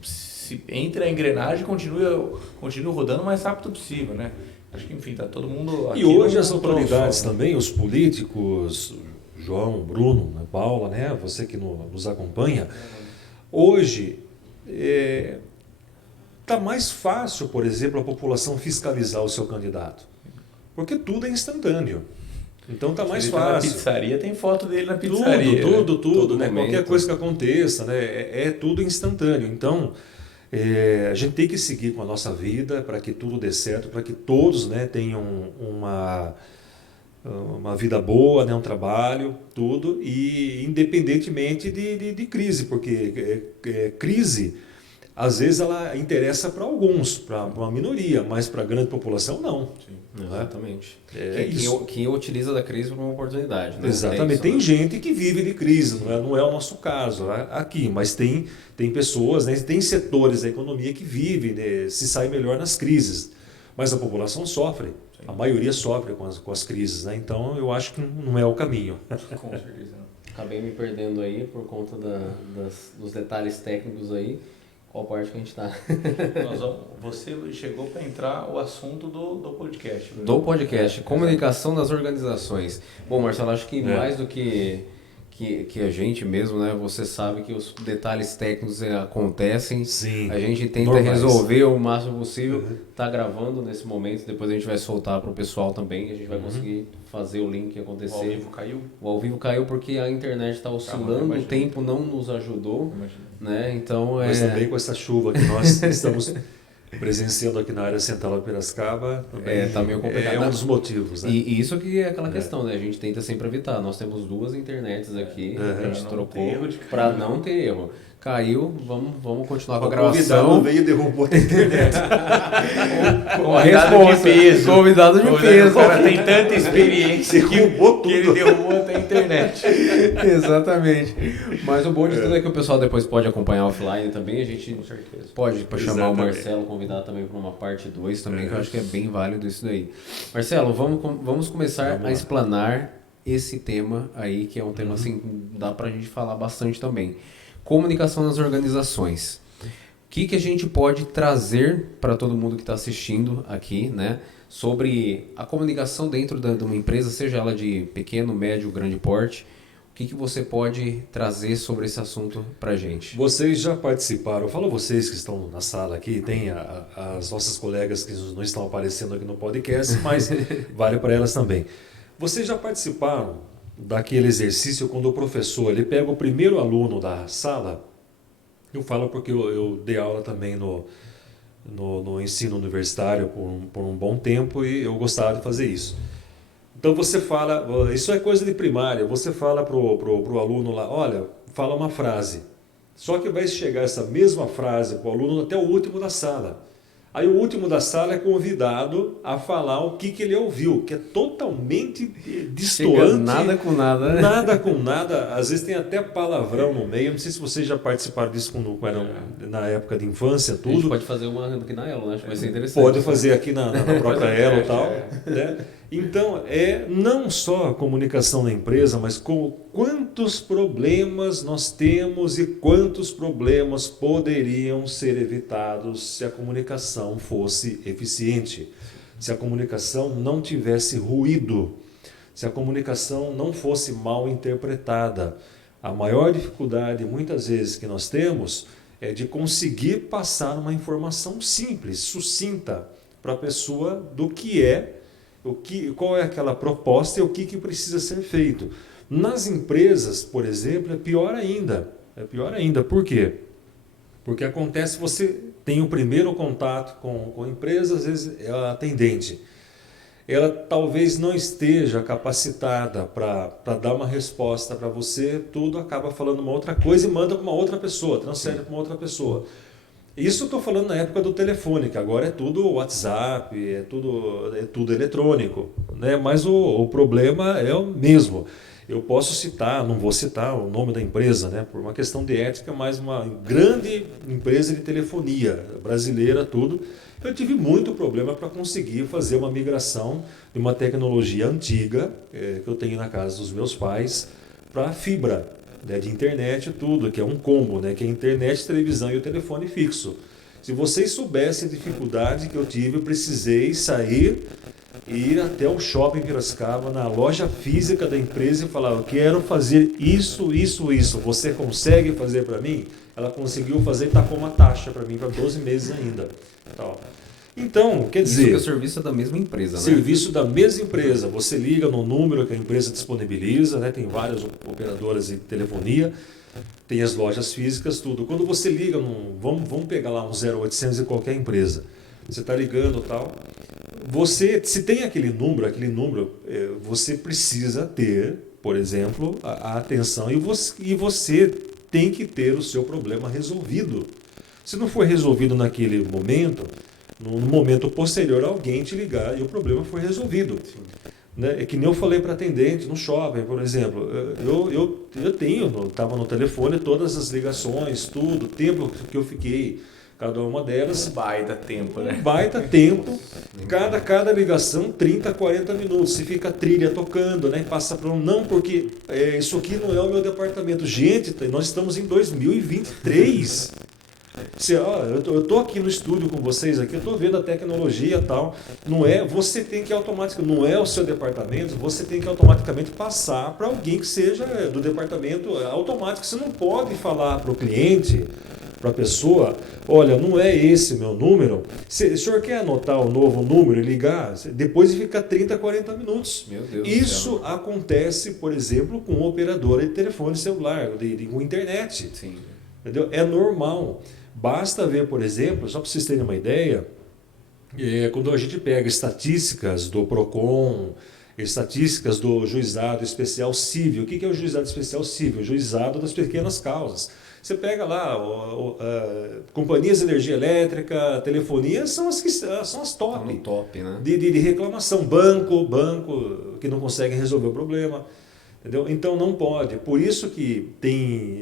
se entre a engrenagem e continue rodando o mais rápido possível, né? Acho que, enfim, está todo mundo aqui. E hoje as autoridades também, os políticos, João, Bruno, Paula, né, você que nos acompanha, hoje está mais fácil, por exemplo, a população fiscalizar o seu candidato, porque tudo é instantâneo. Então está mais fácil. Na pizzaria tem foto dele na pizzaria. Tudo, né? Qualquer coisa que aconteça, né? É tudo instantâneo. Então a gente tem que seguir com a nossa vida para que tudo dê certo, para que todos, né, tenham uma vida boa, né, um trabalho, tudo, e independentemente de crise, porque crise, às vezes ela interessa para alguns, para uma minoria, mas para a grande população não. Sim, exatamente. Quem utiliza da crise como uma oportunidade. Né? Exatamente. Tem gente que vive de crise, não é o nosso caso aqui, mas tem pessoas, né, tem setores da economia que vivem, né, se saem melhor nas crises, mas a população sofre. Sim. A maioria sofre com as crises, né? Então eu acho que não é o caminho. Com certeza não. Acabei me perdendo aí por conta dos detalhes técnicos aí. Qual parte que a gente está? Você chegou para entrar o assunto do podcast. Viu? Do podcast, comunicação das organizações. Bom, Marcelo, acho que mais do que a gente mesmo, né? Você sabe que os detalhes técnicos acontecem. Sim, a gente tenta resolver o máximo possível. Tá gravando nesse momento, depois a gente vai soltar para o pessoal também. A gente vai conseguir fazer o link acontecer. O ao vivo caiu? O ao vivo caiu porque a internet está oscilando, o tempo não nos ajudou. Né? Então, mas também com essa chuva que nós estamos presenciando aqui na área central da Piracicaba, tá meio complicado. É um dos motivos. Né? E isso que é aquela questão, né? A gente tenta sempre evitar. Nós temos 2 internets aqui, a gente trocou para não ter erro. Caiu, vamos continuar com a gravação. O convidado veio e derrubou a internet. Convidado de peso. O cara tem tanta experiência que ele derrubou até a internet. Exatamente. Mas o bom de tudo é que o pessoal depois pode acompanhar offline também. A gente com certeza pode chamar o Marcelo, convidar também para uma parte 2 também, que eu acho que é bem válido isso daí. Marcelo, vamos começar a explanar esse tema aí, que é um tema assim, dá pra gente falar bastante também. Comunicação nas organizações. O que a gente pode trazer para todo mundo que está assistindo aqui, né, sobre a comunicação dentro de uma empresa, seja ela de pequeno, médio, grande porte? O que você pode trazer sobre esse assunto para a gente? Vocês já participaram, eu falo vocês que estão na sala aqui, tem as nossas colegas que não estão aparecendo aqui no podcast, mas vale para elas também. Vocês já participaram daquele exercício quando o professor ele pega o primeiro aluno da sala? Eu falo porque eu dei aula também no ensino universitário por um bom tempo e eu gostava de fazer isso. Então você fala, isso é coisa de primária, você fala pro aluno lá, olha, fala uma frase. Só que vai chegar essa mesma frase para o aluno até o último da sala. Aí o último da sala é convidado a falar o que ele ouviu, que é totalmente destoante. Chega nada com nada, né? Nada com nada. Às vezes tem até palavrão no meio. Não sei se vocês já participaram disso quando eram na época de infância, A gente tudo. pode fazer uma aqui na Elo, né? Acho que vai ser interessante. Pode fazer aqui na própria Elo e tal. Né? Então, não só a comunicação na empresa, mas quantos problemas nós temos e quantos problemas poderiam ser evitados se a comunicação fosse eficiente, se a comunicação não tivesse ruído, se a comunicação não fosse mal interpretada. A maior dificuldade, muitas vezes, que nós temos é de conseguir passar uma informação simples, sucinta, para a pessoa do que qual é aquela proposta e o que precisa ser feito. Nas empresas, por exemplo, é pior ainda. É pior ainda. Por quê? Porque acontece, você tem o primeiro contato com a empresa, às vezes é a atendente. Ela talvez não esteja capacitada para dar uma resposta para você, tudo acaba falando uma outra coisa e manda para uma outra pessoa, transfere para uma outra pessoa. Isso eu estou falando na época do telefone, que agora é tudo WhatsApp, é tudo eletrônico, né? Mas o problema é o mesmo. Eu posso citar, não vou citar o nome da empresa, né? Por uma questão de ética, mas uma grande empresa de telefonia brasileira, tudo. Eu tive muito problema para conseguir fazer uma migração de uma tecnologia antiga, que eu tenho na casa dos meus pais, para fibra. Né, de internet e tudo, que é um combo, né, que é internet, televisão e o telefone fixo. Se vocês soubessem a dificuldade que eu tive, eu precisei sair e ir até o shopping Piracicaba, na loja física da empresa e falar, eu quero fazer isso, isso, isso. Você consegue fazer para mim? Ela conseguiu fazer e tacou uma taxa para mim, para 12 meses ainda. Então, quer dizer... Isso que é o serviço da mesma empresa, né? Serviço da mesma empresa. Você liga no número que a empresa disponibiliza, né? Tem várias operadoras de telefonia, tem as lojas físicas, tudo. Quando você liga, vamos pegar lá um 0800 de qualquer empresa. Você está ligando e tal. Se tem aquele número, você precisa ter, por exemplo, a atenção e você tem que ter o seu problema resolvido. Se não for resolvido naquele momento... No momento posterior, alguém te ligar e o problema foi resolvido. Né? É que nem eu falei para atendente no shopping, por exemplo. Eu estava no telefone todas as ligações, tudo, o tempo que eu fiquei, cada uma delas. Baita tempo, né? Baita tempo. Cada ligação, 30, 40 minutos. Se fica a trilha tocando, né? Passa para não, porque isso aqui não é o meu departamento. Gente, nós estamos em 2023. Eu estou aqui no estúdio com vocês aqui, eu estou vendo a tecnologia e tal. Você tem que automaticamente, não é o seu departamento, você tem que automaticamente passar para alguém que seja do departamento automático. Você não pode falar para o cliente, para a pessoa, olha, não é esse meu número. O senhor quer anotar o novo número e ligar? Depois fica 30, 40 minutos. Meu Deus Isso acontece, por exemplo, com operadora de telefone celular, com internet. Sim. Entendeu? É normal. Basta ver, por exemplo, só para vocês terem uma ideia, quando a gente pega estatísticas do PROCON, estatísticas do Juizado Especial Civil. O que é o Juizado Especial Civil? O Juizado das Pequenas Causas. Você pega lá, companhias de energia elétrica, telefonia, são as top. Tá no top, né? De reclamação. Banco que não consegue resolver o problema. Entendeu? Então não pode. Por isso que tem,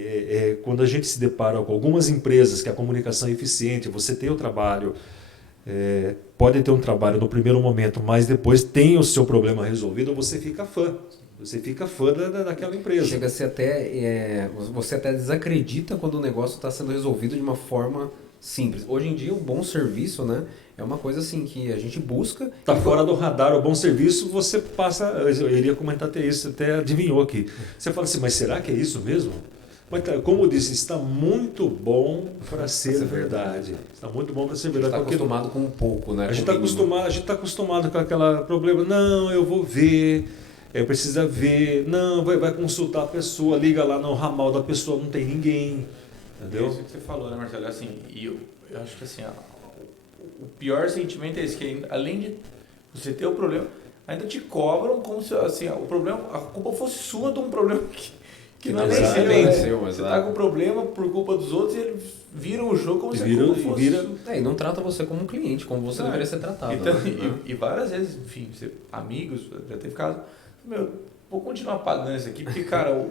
quando a gente se depara com algumas empresas que a comunicação é eficiente, você tem o trabalho, pode ter um trabalho no primeiro momento, mas depois tem o seu problema resolvido, você fica fã. Você fica fã daquela empresa. Chega a ser até... você até desacredita quando o negócio está sendo resolvido de uma forma simples. Hoje em dia, o bom serviço, né? É uma coisa assim que a gente busca... Está fora do radar o bom serviço, você passa... Eu iria comentar até isso, até adivinhou aqui. Você fala assim, mas será que é isso mesmo? Mas, como eu disse, está muito bom para ser verdade. Está muito bom para ser verdade. A gente está acostumado com um pouco, né? A gente está acostumado com aquele problema. Não, eu vou ver, precisa ver. Não, vai consultar a pessoa, liga lá no ramal da pessoa, não tem ninguém. Entendeu? É isso que você falou, né, Marcelo? Assim, eu acho que assim... O pior sentimento é esse, que além de você ter o problema, ainda te cobram como se assim, o problema, a culpa fosse sua de um problema Que não é nem Exato. seu, Nem né? seu, Você exato. tá com problema por culpa dos outros e ele vira o jogo como se Vira- a culpa fosse... vira- E não trata você como um cliente, como você Ah, deveria ser tratado. Então, né? e várias vezes, enfim, amigos, já teve caso, meu, vou continuar pagando isso aqui, porque, cara,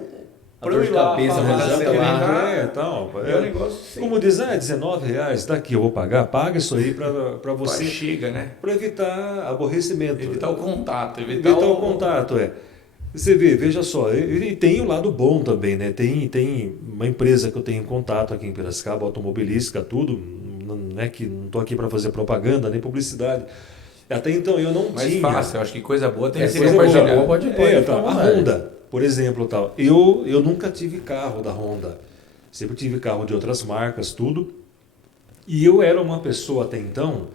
A pra dor eu de ir lá cabeça, falar, mas você já tá lá. já- tal. é um negócio sem... Como diz, R$19, daqui eu vou pagar, paga isso aí para você, chega, né? para evitar aborrecimento. Evitar o contato, Evitar o contato, Você vê, veja só, e tem o lado bom também, né? Tem uma empresa que eu tenho contato aqui em Piracicaba, automobilística, tudo, não é que não estou aqui para fazer propaganda nem publicidade. Até então eu não Mais tinha. fácil, eu acho que coisa boa tem que ser coisa compartilhada. boa pode Tá, falar, a Honda, por exemplo, tal. Eu nunca tive carro da Honda. Sempre tive carro de outras marcas, tudo. E eu era uma pessoa até então.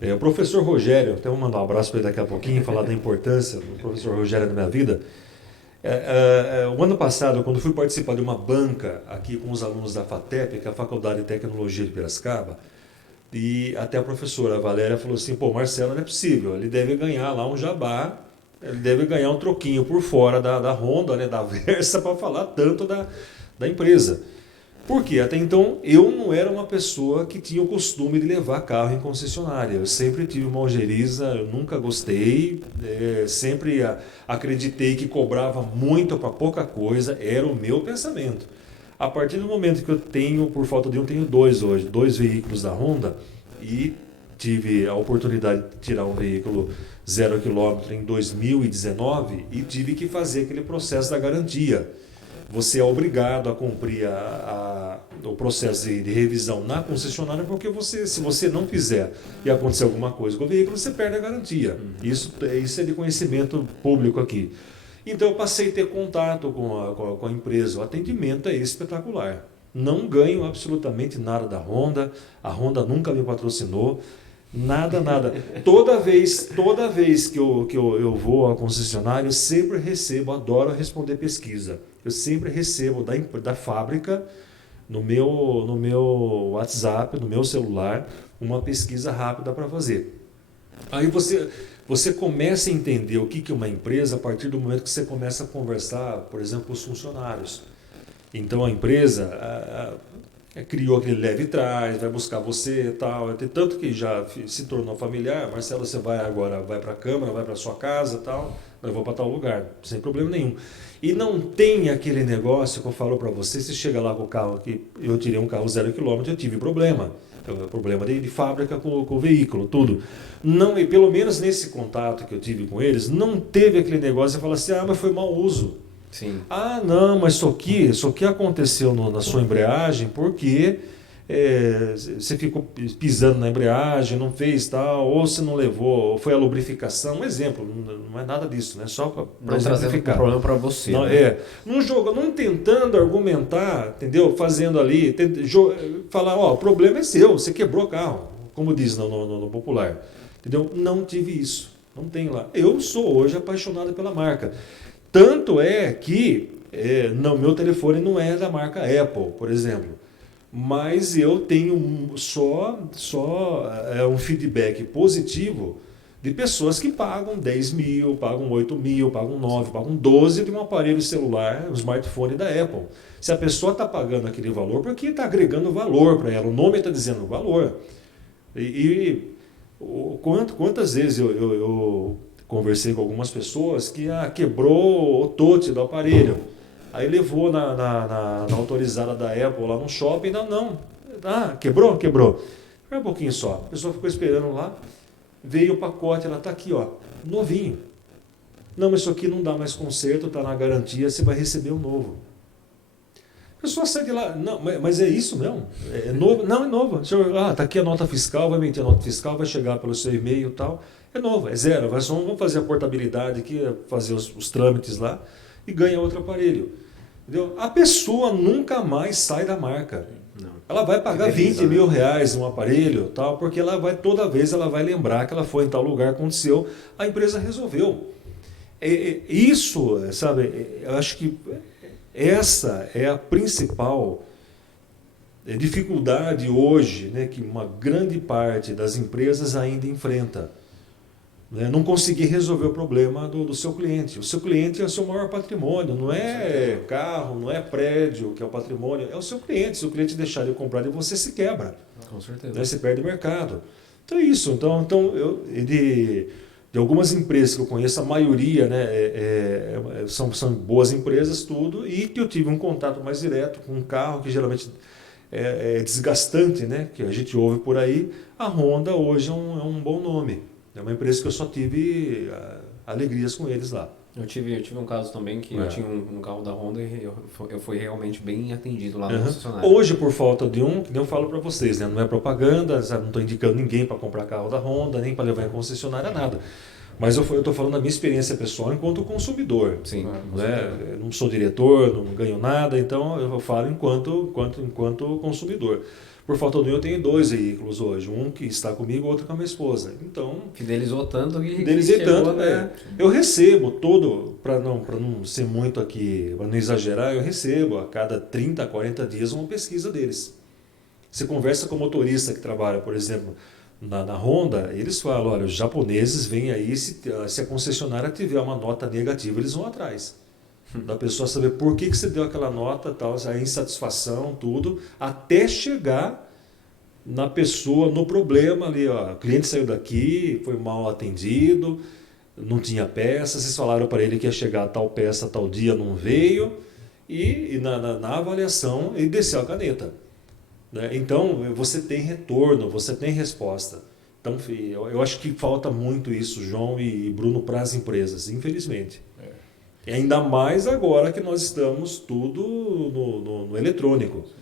O professor Rogério, até vou mandar um abraço para ele daqui a pouquinho, falar da importância do professor Rogério na minha vida. O ano passado, quando fui participar de uma banca aqui com os alunos da FATEP, que é a Faculdade de Tecnologia de Piracicaba, e até a professora Valéria falou assim, pô, Marcelo, não é possível, ele deve ganhar lá um jabá, ele deve ganhar um troquinho por fora da Honda, né, da Versa, para falar tanto da empresa. Por quê? Até então eu não era uma pessoa que tinha o costume de levar carro em concessionária. Eu sempre tive uma ojeriza, eu nunca gostei, sempre acreditei que cobrava muito para pouca coisa, era o meu pensamento. A partir do momento que eu tenho, por falta de um, tenho dois hoje, 2 veículos da Honda, e tive a oportunidade de tirar um veículo 0 km em 2019 e tive que fazer aquele processo da garantia. Você é obrigado a cumprir o processo de revisão na concessionária, porque se você não fizer e acontecer alguma coisa com o veículo, você perde a garantia. Isso é de conhecimento público aqui. Então eu passei a ter contato com a empresa. O atendimento é espetacular. Não ganho absolutamente nada da Honda. A Honda nunca me patrocinou. Nada, nada. Toda vez que eu vou ao concessionário, eu sempre recebo, adoro responder pesquisa. Eu sempre recebo da fábrica, no meu WhatsApp, no meu celular, uma pesquisa rápida para fazer. Aí você começa a entender o que é uma empresa a partir do momento que você começa a conversar, por exemplo, com os funcionários. Então a empresa criou aquele leve trás, vai buscar você e tal, tanto que já se tornou familiar. Marcelo, você vai para a Câmara, vai para sua casa e tal, eu vou para tal lugar, sem problema nenhum. E não tem aquele negócio que eu falo para você, se chega lá com o carro, que eu tirei um carro 0 km, eu tive problema de fábrica com o veículo, tudo. Não, e pelo menos nesse contato que eu tive com eles, não teve aquele negócio de falar assim, mas foi mau uso. Sim. Não, mas isso aqui aconteceu na sua embreagem porque você ficou pisando na embreagem, não fez tal, ou você não levou, ou foi a lubrificação. Um exemplo, não é nada disso, né? Só para exemplificar. Um problema para você. Não, né? não tentando argumentar, entendeu? Fazendo ali, falar, o problema é seu, você quebrou o carro, como diz no popular. Entendeu? Não tive isso, não tem lá. Eu sou hoje apaixonado pela marca. Tanto é que meu telefone não é da marca Apple, por exemplo. Mas eu tenho só um feedback positivo de pessoas que pagam 10 mil, pagam 8 mil, pagam 9, pagam 12 de um aparelho celular, um smartphone da Apple. Se a pessoa está pagando aquele valor, porque está agregando valor para ela, o nome está dizendo valor. Quantas vezes eu conversei com algumas pessoas que quebrou o touch do aparelho. Aí levou na autorizada da Apple lá no shopping, não. Quebrou? Espera um pouquinho só. A pessoa ficou esperando lá, veio o pacote, ela está aqui, novinho. Não, mas isso aqui não dá mais conserto, está na garantia, você vai receber um novo. A pessoa sai de lá, não, mas é isso mesmo? É novo? Não, é novo. Está aqui a nota fiscal, vai emitir a nota fiscal, vai chegar pelo seu e-mail e tal. É novo, é zero. Vamos fazer a portabilidade aqui, fazer os trâmites lá e ganha outro aparelho. Entendeu? A pessoa nunca mais sai da marca. Não. Ela vai pagar 20 mil reais num aparelho, tal, porque toda vez ela vai lembrar que ela foi em tal lugar, aconteceu, a empresa resolveu. Isso, sabe, eu acho que essa é a principal dificuldade hoje, né, que uma grande parte das empresas ainda enfrenta. né, não conseguir resolver o problema do seu cliente. O seu cliente é o seu maior patrimônio, não é carro, não é prédio que é o patrimônio, é o seu cliente. Se o cliente deixar de comprar de você, se quebra. Com certeza. Né, você perde o mercado. Então é isso. Então de algumas empresas que eu conheço, a maioria, né, são boas empresas, tudo, e que eu tive um contato mais direto com um carro que geralmente é desgastante, né, que a gente ouve por aí. A Honda hoje é um bom nome. É uma empresa que eu só tive alegrias com eles lá. Eu tive um caso também que eu tinha um carro da Honda e eu fui realmente bem atendido lá no concessionário. Hoje, por falta de que eu falo para vocês, né, não é propaganda, sabe, não estou indicando ninguém para comprar carro da Honda, nem para levar em concessionária, nada. Mas eu estou falando da minha experiência pessoal enquanto consumidor. Sim. Né? Eu não sou diretor, não ganho nada, então eu falo enquanto consumidor. Por falta de eu tenho 2 veículos hoje, um que está comigo, outro com a minha esposa. Então, fidelizou tanto que fidelizei chegou, tanto, né? Eu recebo para não ser muito aqui, para não exagerar, eu recebo a cada 30, 40 dias uma pesquisa deles. Você conversa com o motorista que trabalha, por exemplo, na Honda, eles falam, olha, os japoneses vêm aí, se a concessionária tiver uma nota negativa, eles vão atrás. Da pessoa saber por que você deu aquela nota, tal, a insatisfação, tudo, até chegar na pessoa, no problema ali. Ó, o cliente saiu daqui, foi mal atendido, não tinha peça, vocês falaram para ele que ia chegar tal peça tal dia, não veio, e na avaliação ele desceu a caneta. Né? Então, você tem retorno, você tem resposta. Então, eu acho que falta muito isso, João e Bruno, para as empresas, infelizmente. E ainda mais agora que nós estamos tudo no eletrônico. Sim.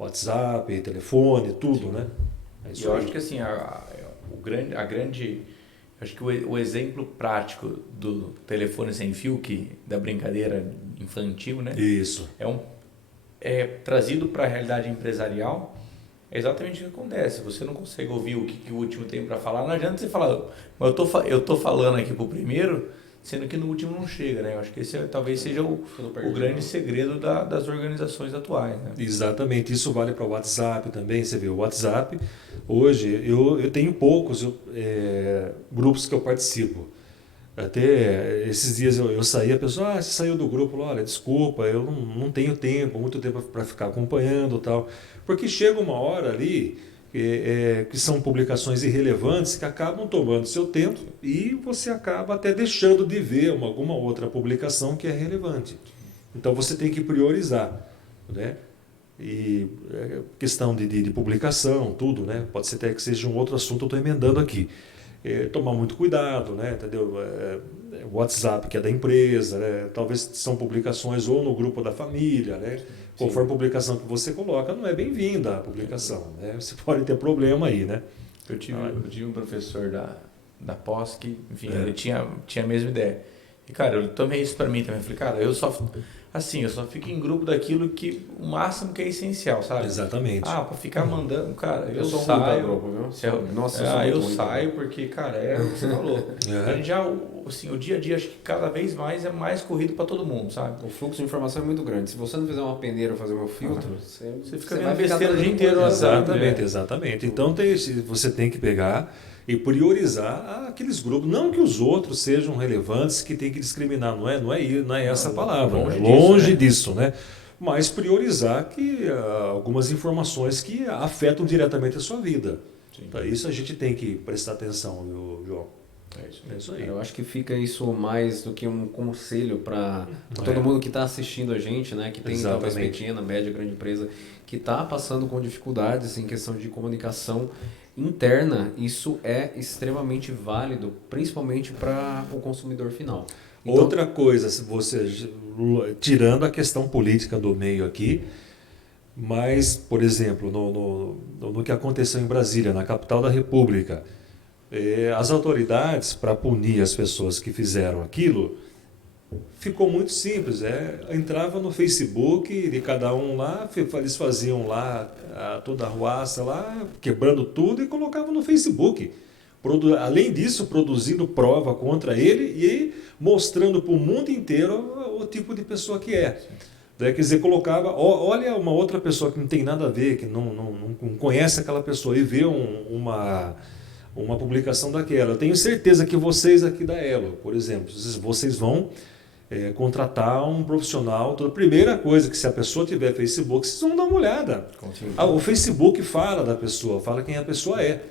WhatsApp, telefone, tudo, sim, né? E eu acho que assim, acho que o exemplo prático do telefone sem fio, da brincadeira infantil, né? Isso. É trazido para a realidade empresarial. É exatamente o que acontece. Você não consegue ouvir o que o último tem para falar. Não adianta você falar, mas eu tô falando aqui pro primeiro, sendo que no último não chega, né? Eu acho que esse talvez seja o grande segredo das organizações atuais, né? Exatamente. Isso vale para o WhatsApp também. Você vê, o WhatsApp, hoje, eu tenho poucos grupos que eu participo. Até esses dias eu saí, a pessoa, você saiu do grupo, olha, desculpa, eu não tenho muito tempo para ficar acompanhando e tal. Porque chega uma hora ali que são publicações irrelevantes que acabam tomando seu tempo e você acaba até deixando de ver alguma outra publicação que é relevante. Então você tem que priorizar, né? E questão de publicação, tudo, né? Pode ser até que seja um outro assunto, eu estou emendando aqui. Tomar muito cuidado, né? Entendeu? O WhatsApp, que é da empresa, né? Talvez são publicações ou no grupo da família, né? Conforme a publicação que você coloca, não é bem-vinda a publicação, né? Você pode ter problema aí, né? Eu tive um professor da pós que, enfim, ele tinha a mesma ideia. E, cara, eu tomei isso para mim também. Eu falei, cara, eu só fico em grupo daquilo que o máximo que é essencial, sabe? Exatamente. Para ficar mandando, cara, eu sou saio. Grupo, viu? Nossa, eu saio porque, cara, é o que você falou. A gente já, assim, o dia a dia, acho que cada vez mais é mais corrido para todo mundo, sabe? O fluxo de informação é muito grande. Se você não fizer uma peneira fazer o meu filtro, você fica vendo besteira o dia inteiro. Exatamente. Então você tem que pegar e priorizar aqueles grupos, não que os outros sejam relevantes, que tem que discriminar, não é essa a palavra, longe disso, né? Mas priorizar algumas informações que afetam diretamente a sua vida. Para isso a gente tem que prestar atenção, meu João. É isso aí. Eu acho que fica isso mais do que um conselho para todo mundo que está assistindo a gente, né? Que tem talvez pequena, média, grande empresa, que está passando com dificuldades em questão de comunicação interna. Isso é extremamente válido, principalmente para o consumidor final. Então, outra coisa, você tirando a questão política do meio aqui, mas, por exemplo, no que aconteceu em Brasília, na capital da República, as autoridades, para punir as pessoas que fizeram aquilo, ficou muito simples. Entrava no Facebook de cada um lá, eles faziam lá toda a arruaça lá, quebrando tudo e colocavam no Facebook. Além disso, produzindo prova contra ele e mostrando para o mundo inteiro o tipo de pessoa que é. Quer dizer, colocava, olha uma outra pessoa que não tem nada a ver, que não conhece aquela pessoa e vê uma uma publicação daquela. Eu tenho certeza que vocês aqui da Elo, por exemplo, vocês vão contratar um profissional. A primeira coisa que se a pessoa tiver Facebook, vocês vão dar uma olhada. O Facebook fala da pessoa, fala quem a pessoa é.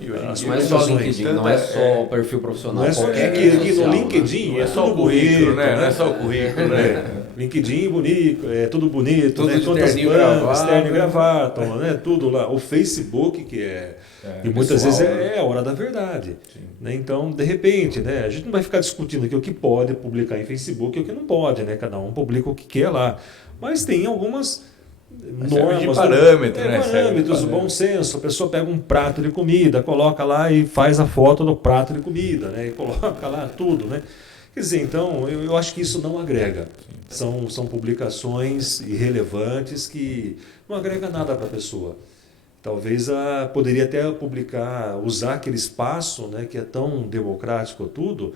Não é só LinkedIn, não é só o perfil profissional. Não é só aqui no LinkedIn, é só o currículo, né? Não é só o currículo, né? LinkedIn bonito, tudo bonito, tudo né? de terno e gravata, né? Tudo lá. O Facebook, que e muitas vezes é a hora da verdade. Né? Então, de repente, né? A gente não vai ficar discutindo aqui o que pode publicar em Facebook e o que não pode, né? Cada um publica o que quer lá. Mas tem algumas normas, de parâmetro, né? Parâmetros, bom senso. A pessoa pega um prato de comida, coloca lá e faz a foto do prato de comida, né? E coloca lá tudo, né? Quer dizer, então, eu acho que isso não agrega. São publicações irrelevantes que não agrega nada para a pessoa. Talvez poderia até usar aquele espaço, né, que é tão democrático tudo,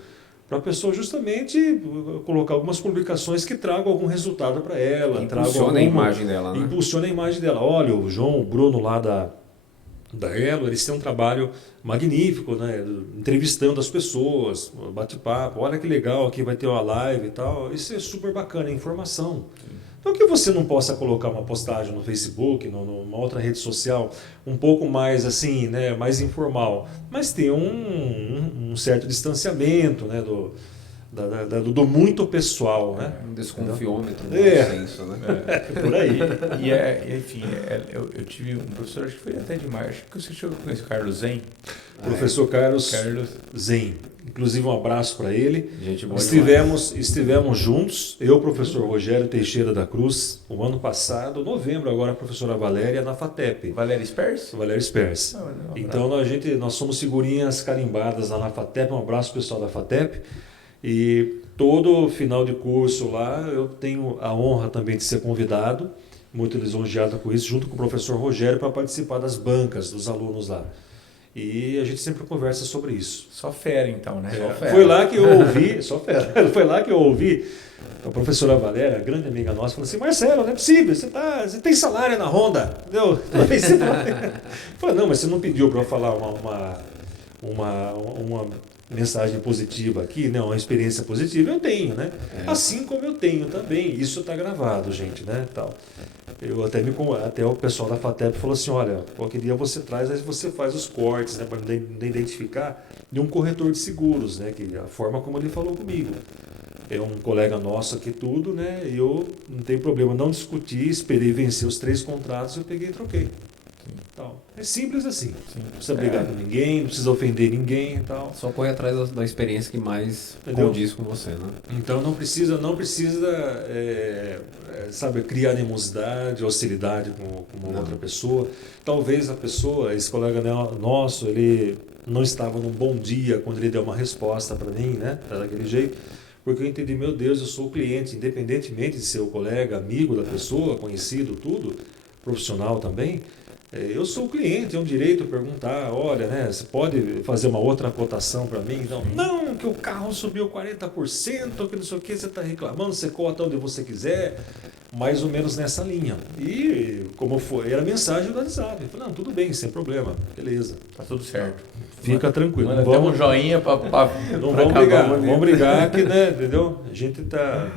para a pessoa justamente colocar algumas publicações que tragam algum resultado para ela. Impulsiona a imagem dela, né? Impulsiona a imagem dela. Olha, o João, o Bruno lá da Elo, eles têm um trabalho magnífico, né? Entrevistando as pessoas, bate-papo, olha que legal, aqui vai ter uma live e tal. Isso é super bacana, é informação. Não que você não possa colocar uma postagem no Facebook, numa outra rede social, um pouco mais assim, né, mais informal, mas tem um certo distanciamento, né, do muito pessoal, né? Um desconfiômetro, senso, né? Por aí. Enfim, eu tive um professor, acho que foi até de março, que você chegou com esse Carlos Zen. Professor Carlos Zen. Inclusive um abraço para ele. Gente boa. Estivemos juntos, eu, o professor Rogério Teixeira da Cruz, o ano passado, novembro agora, a professora Valéria na FATEP. Valéria Spers? Valéria Spers. Então nós somos figurinhas carimbadas lá na FATEP. Um abraço pessoal da FATEP. E todo final de curso lá eu tenho a honra também de ser convidado, muito lisonjeado com isso, junto com o professor Rogério, para participar das bancas dos alunos lá. E a gente sempre conversa sobre isso. Só fera, então, né? Só fera. Foi lá que eu ouvi, foi lá que eu ouvi a professora Valéria, grande amiga nossa, falou assim: Marcelo, não é possível, você tem salário na Honda, entendeu? Falei, não, mas você não pediu para eu falar uma mensagem positiva aqui, né? Uma experiência positiva, eu tenho, né? Assim como eu tenho também, isso está gravado, gente, né? Tal. Eu até o pessoal da FATEP falou assim: olha, qualquer dia você traz, aí você faz os cortes, né, para identificar de um corretor de seguros, né, que a forma como ele falou comigo. É um colega nosso aqui tudo, né, e eu não tem problema, não discuti, esperei vencer os 3 contratos, eu peguei e troquei. Então, é simples assim. Sim. Não precisa brigar com ninguém, não precisa ofender ninguém e tal. Só correr atrás da experiência que mais condiz com você, né? Então não precisa sabe, criar animosidade, hostilidade com uma outra pessoa. Talvez a pessoa, esse colega nosso, ele não estava num bom dia quando ele deu uma resposta para mim, né? Daquele jeito. Porque eu entendi, meu Deus, eu sou o cliente, independentemente de ser o colega, amigo da pessoa, conhecido, tudo, profissional também. Eu sou o cliente, é um direito perguntar, olha, né, você pode fazer uma outra cotação para mim? Não, que o carro subiu 40%, que não sei o que, você está reclamando, você cota onde você quiser, mais ou menos nessa linha. E como foi, era a mensagem do WhatsApp. Eu falei, não, tudo bem, sem problema, beleza. Tá tudo certo. Fica tranquilo. Manda até um joinha para não vamos brigar que, né, entendeu? A gente tá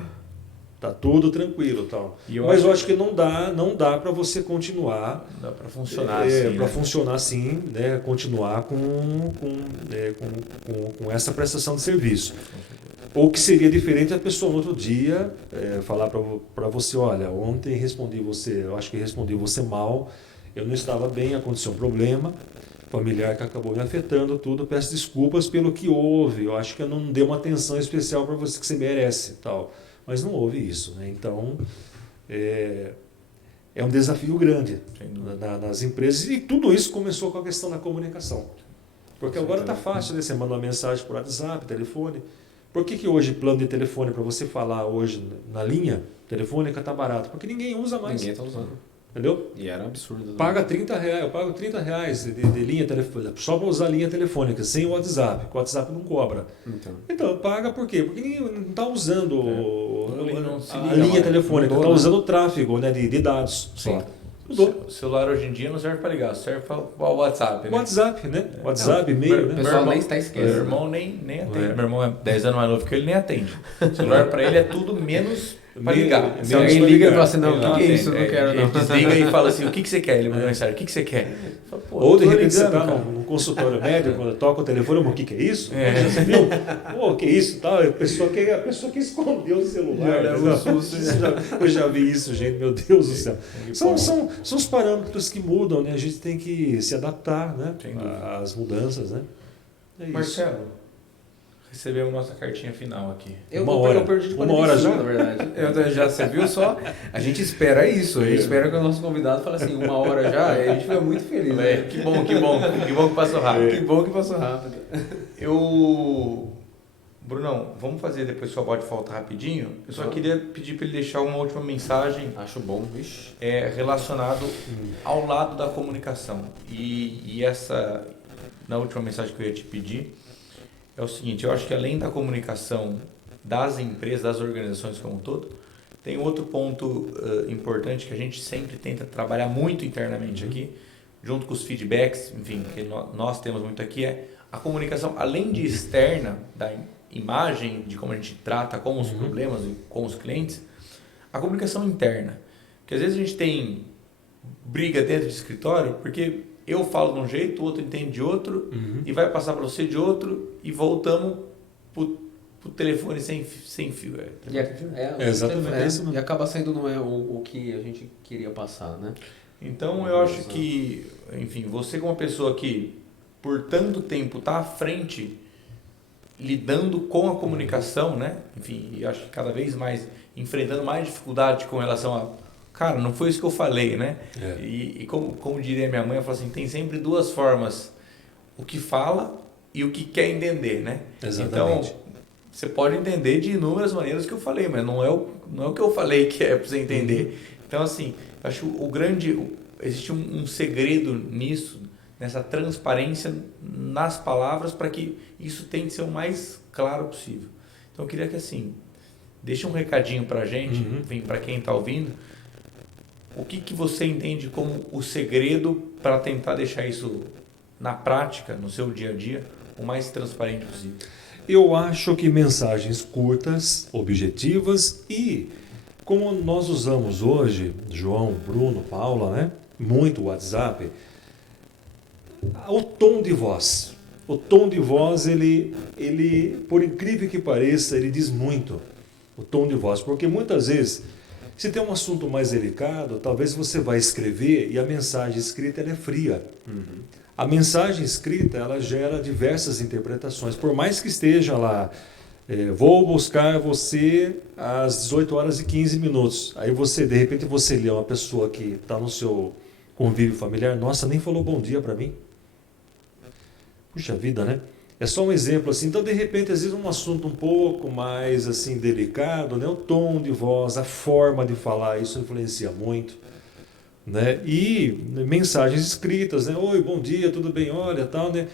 tudo tranquilo, tal. Mas eu acho que não dá para você continuar. Dá para funcionar assim. Para funcionar assim, né? Continuar com essa prestação de serviço. Ou que seria diferente a pessoa no outro dia falar para você, olha, ontem eu acho que respondi você mal, eu não estava bem, aconteceu um problema familiar que acabou me afetando tudo, peço desculpas pelo que houve, eu acho que eu não dei uma atenção especial para você que você merece, tal. Mas não houve isso, né? Então é um desafio grande nas empresas, e tudo isso começou com a questão da comunicação. Porque agora está fácil, né? Você manda uma mensagem por WhatsApp, telefone. Por que hoje plano de telefone para você falar hoje na linha telefônica está barato? Porque ninguém usa mais. Ninguém está usando. Entendeu? E era absurdo. Paga R$30, eu pago R$30 de linha telefônica, só para usar linha telefônica, sem o WhatsApp, porque o WhatsApp não cobra. Então paga por quê? Porque ninguém não está usando a linha telefônica, está usando o tráfego, né, de dados. Sim. Mudou. O celular hoje em dia não serve para ligar, serve para o WhatsApp, né? WhatsApp, né? WhatsApp, e-mail, O né? pessoal nem está Meu esquecendo. irmão nem atende. Meu irmão é 10 anos mais novo que ele, nem atende. O celular para ele é tudo menos para ligar. Se alguém liga e fala assim, não, o que é isso? Eu não quero Ele não. desliga e fala assim, o que você quer? Ele manda mensagem, o que você quer? Fala, Ou de tô repente você ligando, está cara. num consultório médico, quando toca o telefone, o que é isso? É. Você viu? Pô, que isso? Tal. A pessoa que escondeu o celular. Já leva um susto, Eu já vi isso, gente, meu Deus do céu. São os parâmetros que mudam, né? A gente tem que se adaptar, né? Sem dúvida. Às mudanças, né? É isso. Marcelo, recebemos nossa cartinha final aqui. Eu Uma hora. perdi de Uma hora 45, já? na verdade. Já você viu só? A gente espera isso. A gente espera que o nosso convidado fale assim, 1 hora já, e a gente fica muito feliz. Né? Que bom que passou rápido. Que bom que passou rápido. Brunão, vamos fazer depois só pode faltar rapidinho. Eu só queria pedir para ele deixar uma última mensagem Acho bom, vixe. relacionado ao lado da comunicação. E essa, na última mensagem que eu ia te pedir, é o seguinte, eu acho que além da comunicação das empresas, das organizações como um todo, tem outro ponto importante que a gente sempre tenta trabalhar muito internamente aqui, junto com os feedbacks, enfim, que nós temos muito aqui, é a comunicação, além de externa, da imagem, de como a gente trata com os problemas e com os clientes, a comunicação interna. Porque às vezes a gente tem briga dentro do escritório, porque eu falo de um jeito, o outro entende de outro, e vai passar para você de outro, e voltamos para o telefone sem fio. Exatamente isso, né? E acaba sendo não é o que a gente queria passar, né? Então eu acho que, enfim, você como uma pessoa que por tanto tempo está à frente lidando com a comunicação, né? Enfim, e acho que cada vez mais enfrentando mais dificuldade com relação a, cara, não foi isso que eu falei, né? É. E como diria minha mãe, eu falo assim, tem sempre duas formas, o que fala e o que quer entender, né? Exatamente. Então, você pode entender de inúmeras maneiras que eu falei, mas não é o que eu falei que é para você entender. Então, assim, eu acho existe um segredo nisso, nessa transparência nas palavras para que isso tenha que ser o mais claro possível. Então eu queria que assim, deixe um recadinho para a gente, enfim, para quem está ouvindo, o que você entende como o segredo para tentar deixar isso na prática, no seu dia a dia, o mais transparente possível. Eu acho que mensagens curtas, objetivas e como nós usamos hoje, João, Bruno, Paula, né? Muito WhatsApp, o tom de voz. O tom de voz, ele, por incrível que pareça, ele diz muito. O tom de voz, porque muitas vezes, se tem um assunto mais delicado, talvez você vai escrever e a mensagem escrita ela é fria. A mensagem escrita, ela gera diversas interpretações. Por mais que esteja lá, vou buscar você às 18 horas e 15 minutos. Aí você, de repente, você lê uma pessoa que está no seu convívio familiar, nossa, nem falou bom dia para mim. Puxa vida, né? É só um exemplo assim. Então, de repente, às vezes um assunto um pouco mais assim delicado, né? O tom de voz, a forma de falar, isso influencia muito, né? E mensagens escritas, né? Oi, bom dia, tudo bem? Olha, tal, né?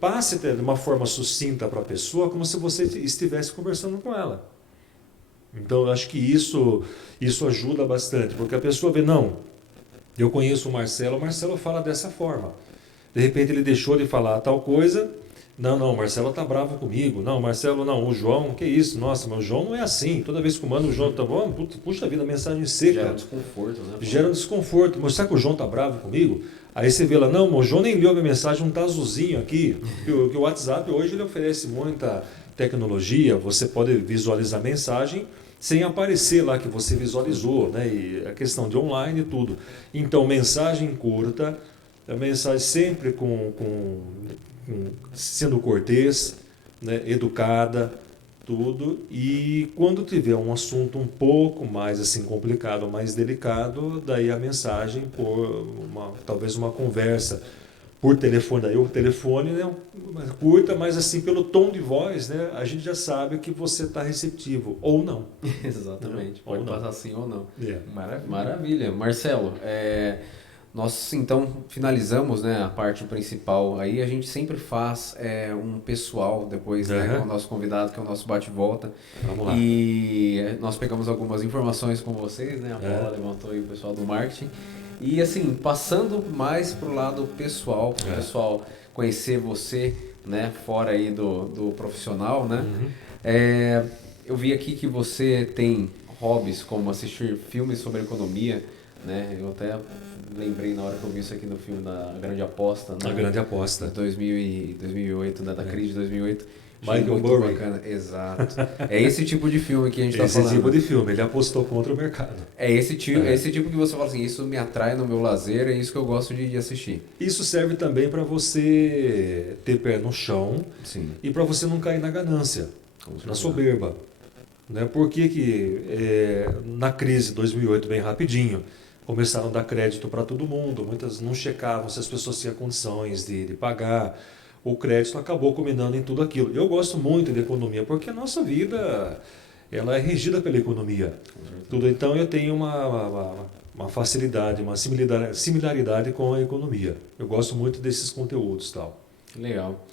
Passe de uma forma sucinta para a pessoa, como se você estivesse conversando com ela. Então, eu acho que isso ajuda bastante, porque a pessoa vê, não, eu conheço o Marcelo fala dessa forma. De repente ele deixou de falar tal coisa, não, o Marcelo tá bravo comigo, não, Marcelo não, o João, que isso, nossa, mas o João não é assim, toda vez que eu mando o João tá bom, puxa vida, mensagem seca. Gera desconforto, né? Gera desconforto, mas será que o João tá bravo comigo? Aí você vê lá, não, o João nem leu a minha mensagem, um tá azulzinho aqui, que o WhatsApp hoje ele oferece muita tecnologia, você pode visualizar a mensagem sem aparecer lá que você visualizou, né? E a questão de online e tudo. Então, mensagem curta, a mensagem sempre sendo cortês, né? Educada, tudo. E quando tiver um assunto um pouco mais assim complicado, mais delicado, daí a mensagem por talvez uma conversa por telefone, daí o telefone, né, curta, mas assim pelo tom de voz, né, a gente já sabe que você está receptivo ou não. Exatamente, pode passar sim ou não. Maravilha. Marcelo, nós então finalizamos, né, a parte principal. Aí a gente sempre faz um pessoal depois, né, com o nosso convidado, que é o nosso bate-volta. Vamos lá. E nós pegamos algumas informações com vocês, né? A Paula levantou aí o pessoal do marketing. E assim, passando mais pro lado pessoal, pro pessoal conhecer você, né, fora aí do profissional, né? Eu vi aqui que você tem hobbies como assistir filmes sobre economia, né? Eu até lembrei na hora que eu vi isso aqui no filme da Grande Aposta, né? A Grande Aposta. De 2008, né? Da crise de 2008. Achei Michael muito Burry. bacana. Exato. É esse tipo de filme que a gente está Esse falando. tipo de filme, ele apostou contra o mercado. É esse tipo que você fala assim, isso me atrai no meu lazer, é isso que eu gosto de assistir. Isso serve também para você ter pé no chão Sim. e para você não cair na ganância, na soberba. Né? Por que na crise de 2008, bem rapidinho, começaram a dar crédito para todo mundo, muitas não checavam se as pessoas tinham condições de pagar, o crédito acabou culminando em tudo aquilo. Eu gosto muito de economia, porque a nossa vida ela é regida pela economia. Tudo, então eu tenho uma facilidade, uma similaridade com a economia. Eu gosto muito desses conteúdos. Tal. Legal.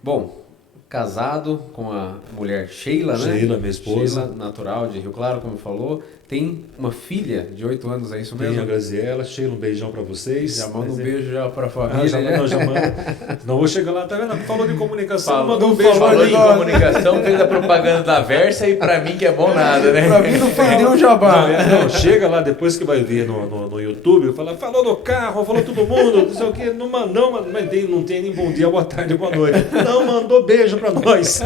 Bom, casado com a mulher Sheila, né? Sheila, minha esposa. Sheila, natural de Rio Claro, como falou. Tem uma filha de 8 anos, é isso mesmo? Tem a Graziela. Sheila, um beijão para vocês. Já manda um beijo já para a família. Já manda. Não vou chegar lá, tá vendo? Falou de comunicação, mandou um beijo. Falou de comunicação, fez a propaganda da Versa e para mim que é bom nada, né? Para mim não perdeu o jabá. Não, chega lá depois que vai ver no YouTube, fala, falou no carro, falou todo mundo, não sei o quê. Não tem nem bom dia, boa tarde, boa noite. Não mandou beijo para nós.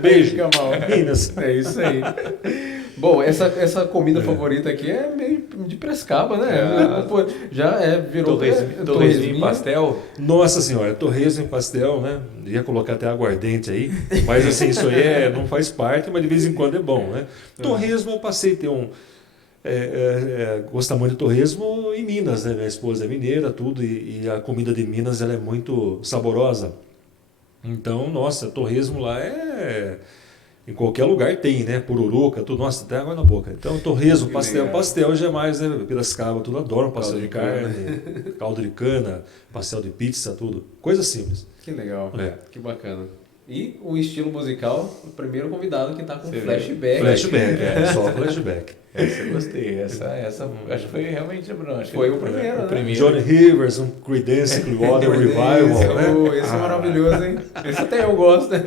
Beijo, Minas. É isso aí. Bom, essa comida favorita aqui é meio de Prescaba, né? Já virou torresminho em pastel. Nossa senhora, torresmo em pastel, né? Ia colocar até aguardente aí, mas assim, isso aí não faz parte, mas de vez em quando é bom, né? Torresmo eu passei a ter gostar muito de torresmo em Minas, né? Minha esposa é mineira, tudo, e a comida de Minas ela é muito saborosa. Então, nossa, torresmo lá em qualquer lugar tem, né? Pururuca, tudo, nossa, até água na boca. Então, torresmo, pastel já é mais, né? Piracicaba, tudo adoram pastel de carne, caldo de cana, pastel de pizza, tudo. Coisa simples. Que legal, que bacana. E o estilo musical, o primeiro convidado que está com flashback. Flashback, só flashback. Essa eu gostei, essa acho que foi realmente foi o primeiro, né? Johnny Rivers, um Creedence Clearwater Revival, né? Esse é maravilhoso, hein? Esse até eu gosto. É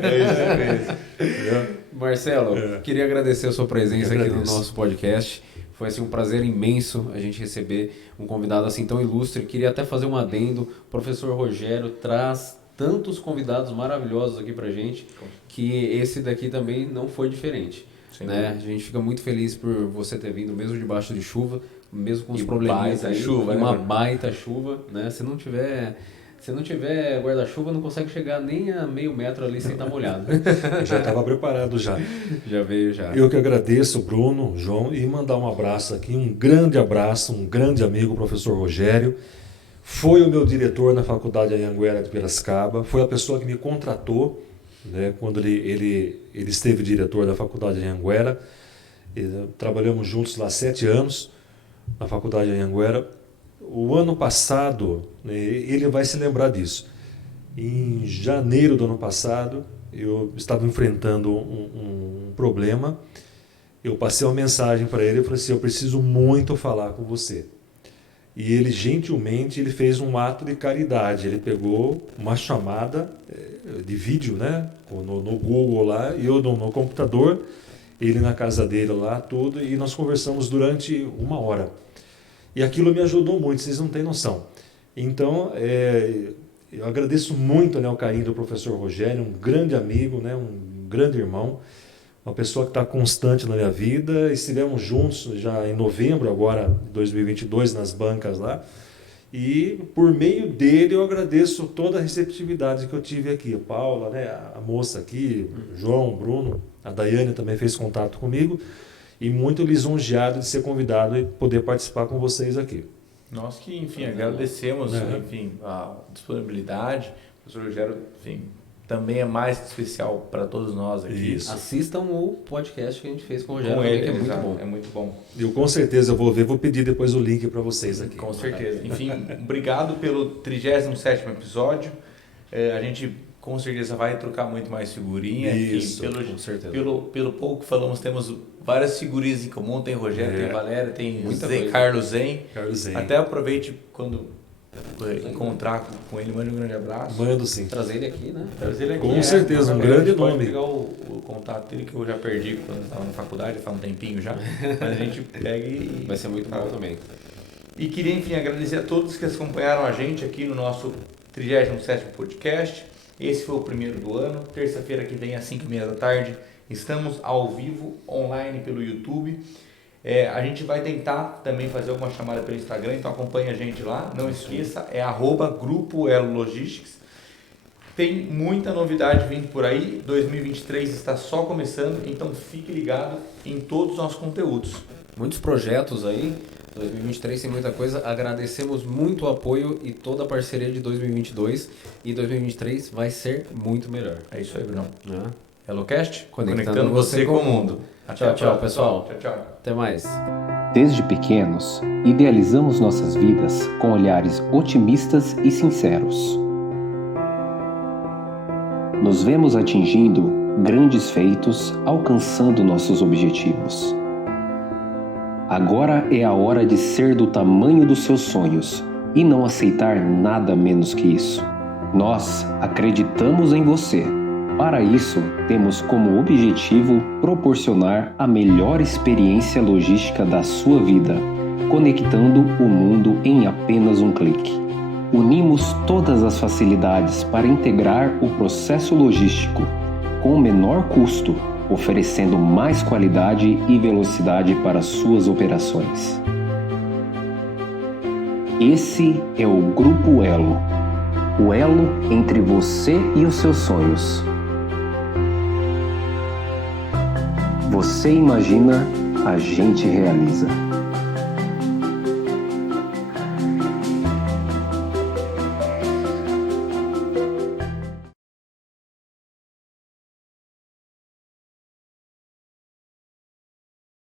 Marcelo, queria agradecer a sua presença aqui no nosso podcast. Foi assim, um prazer imenso a gente receber um convidado assim tão ilustre. Queria até fazer um adendo. O professor Rogério traz tantos convidados maravilhosos aqui pra gente, que esse daqui também não foi diferente. Né? A gente fica muito feliz por você ter vindo, mesmo debaixo de chuva, mesmo com os probleminhas aí, chuva, uma baita chuva, né? Se não tiver guarda-chuva, não consegue chegar nem a meio metro ali sem estar molhado. Já estava preparado já. Já veio já. Eu que agradeço, Bruno, João, e mandar um abraço aqui, um grande abraço, um grande amigo, o professor Rogério. Foi o meu diretor na Faculdade Anhanguera de Piracicaba, foi a pessoa que me contratou, né, quando ele esteve diretor da Faculdade Anhanguera. Trabalhamos juntos lá 7 anos na Faculdade Anhanguera. O ano passado, né, ele vai se lembrar disso. Em janeiro do ano passado, eu estava enfrentando um problema. Eu passei uma mensagem para ele e falei assim, eu preciso muito falar com você. E ele, gentilmente, ele fez um ato de caridade. Ele pegou uma chamada de vídeo, né, no Google lá, e eu no computador, ele na casa dele lá, tudo, e nós conversamos durante 1 hora. E aquilo me ajudou muito, vocês não têm noção. Então, eu agradeço muito, né, o carinho do professor Rogério, um grande amigo, né, um grande irmão, uma pessoa que está constante na minha vida. Estivemos juntos já em novembro, agora, de 2022, nas bancas lá. E por meio dele eu agradeço toda a receptividade que eu tive aqui. A Paula, né, a moça aqui, João, Bruno, a Daiane também fez contato comigo. E muito lisonjeado de ser convidado e poder participar com vocês aqui. Nós que, enfim, agradecemos enfim, a disponibilidade. O professor Rogério, enfim, também é mais especial para todos nós aqui. Isso. Assistam o podcast que a gente fez com o Rogério, com ele, que é muito bom. É muito bom. Eu com certeza vou pedir depois o link para vocês aqui. Com certeza. Enfim, obrigado pelo 37º episódio. A gente com certeza vai trocar muito mais figurinha. Isso, com certeza. Pelo pouco que falamos, temos várias figurinhas em comum. Tem Rogério, tem Valéria, tem Carlos Zen. Até aproveite quando encontrar com ele, mande um grande abraço. Mando sim. Trazer ele aqui, né? Trazer ele aqui, com certeza, um grande nome. Pode pegar o contato dele que eu já perdi quando estava na faculdade, faz um tempinho já. Mas a gente pega e... Vai ser muito bom também. E queria, enfim, agradecer a todos que acompanharam a gente aqui no nosso 37º podcast. Esse foi o primeiro do ano. Terça-feira que vem, às 5h30 da tarde, estamos ao vivo, online pelo YouTube. A gente vai tentar também fazer alguma chamada pelo Instagram, então acompanhe a gente lá. Não esqueça, é @Grupo Elo Logistics. Tem muita novidade vindo por aí. 2023 está só começando, então fique ligado em todos os nossos conteúdos. Muitos projetos aí. 2023 tem muita coisa. Agradecemos muito o apoio e toda a parceria de 2022. E 2023 vai ser muito melhor. É isso aí, Bruno. HelloCast, conectando você com o mundo. Tchau, pessoal. Tchau. Até mais. Desde pequenos, idealizamos nossas vidas com olhares otimistas e sinceros. Nos vemos atingindo grandes feitos, alcançando nossos objetivos. Agora é a hora de ser do tamanho dos seus sonhos e não aceitar nada menos que isso. Nós acreditamos em você. Para isso, temos como objetivo proporcionar a melhor experiência logística da sua vida, conectando o mundo em apenas um clique. Unimos todas as facilidades para integrar o processo logístico com o menor custo, oferecendo mais qualidade e velocidade para suas operações. Esse é o Grupo Elo, o elo entre você e os seus sonhos. Você imagina, a gente realiza.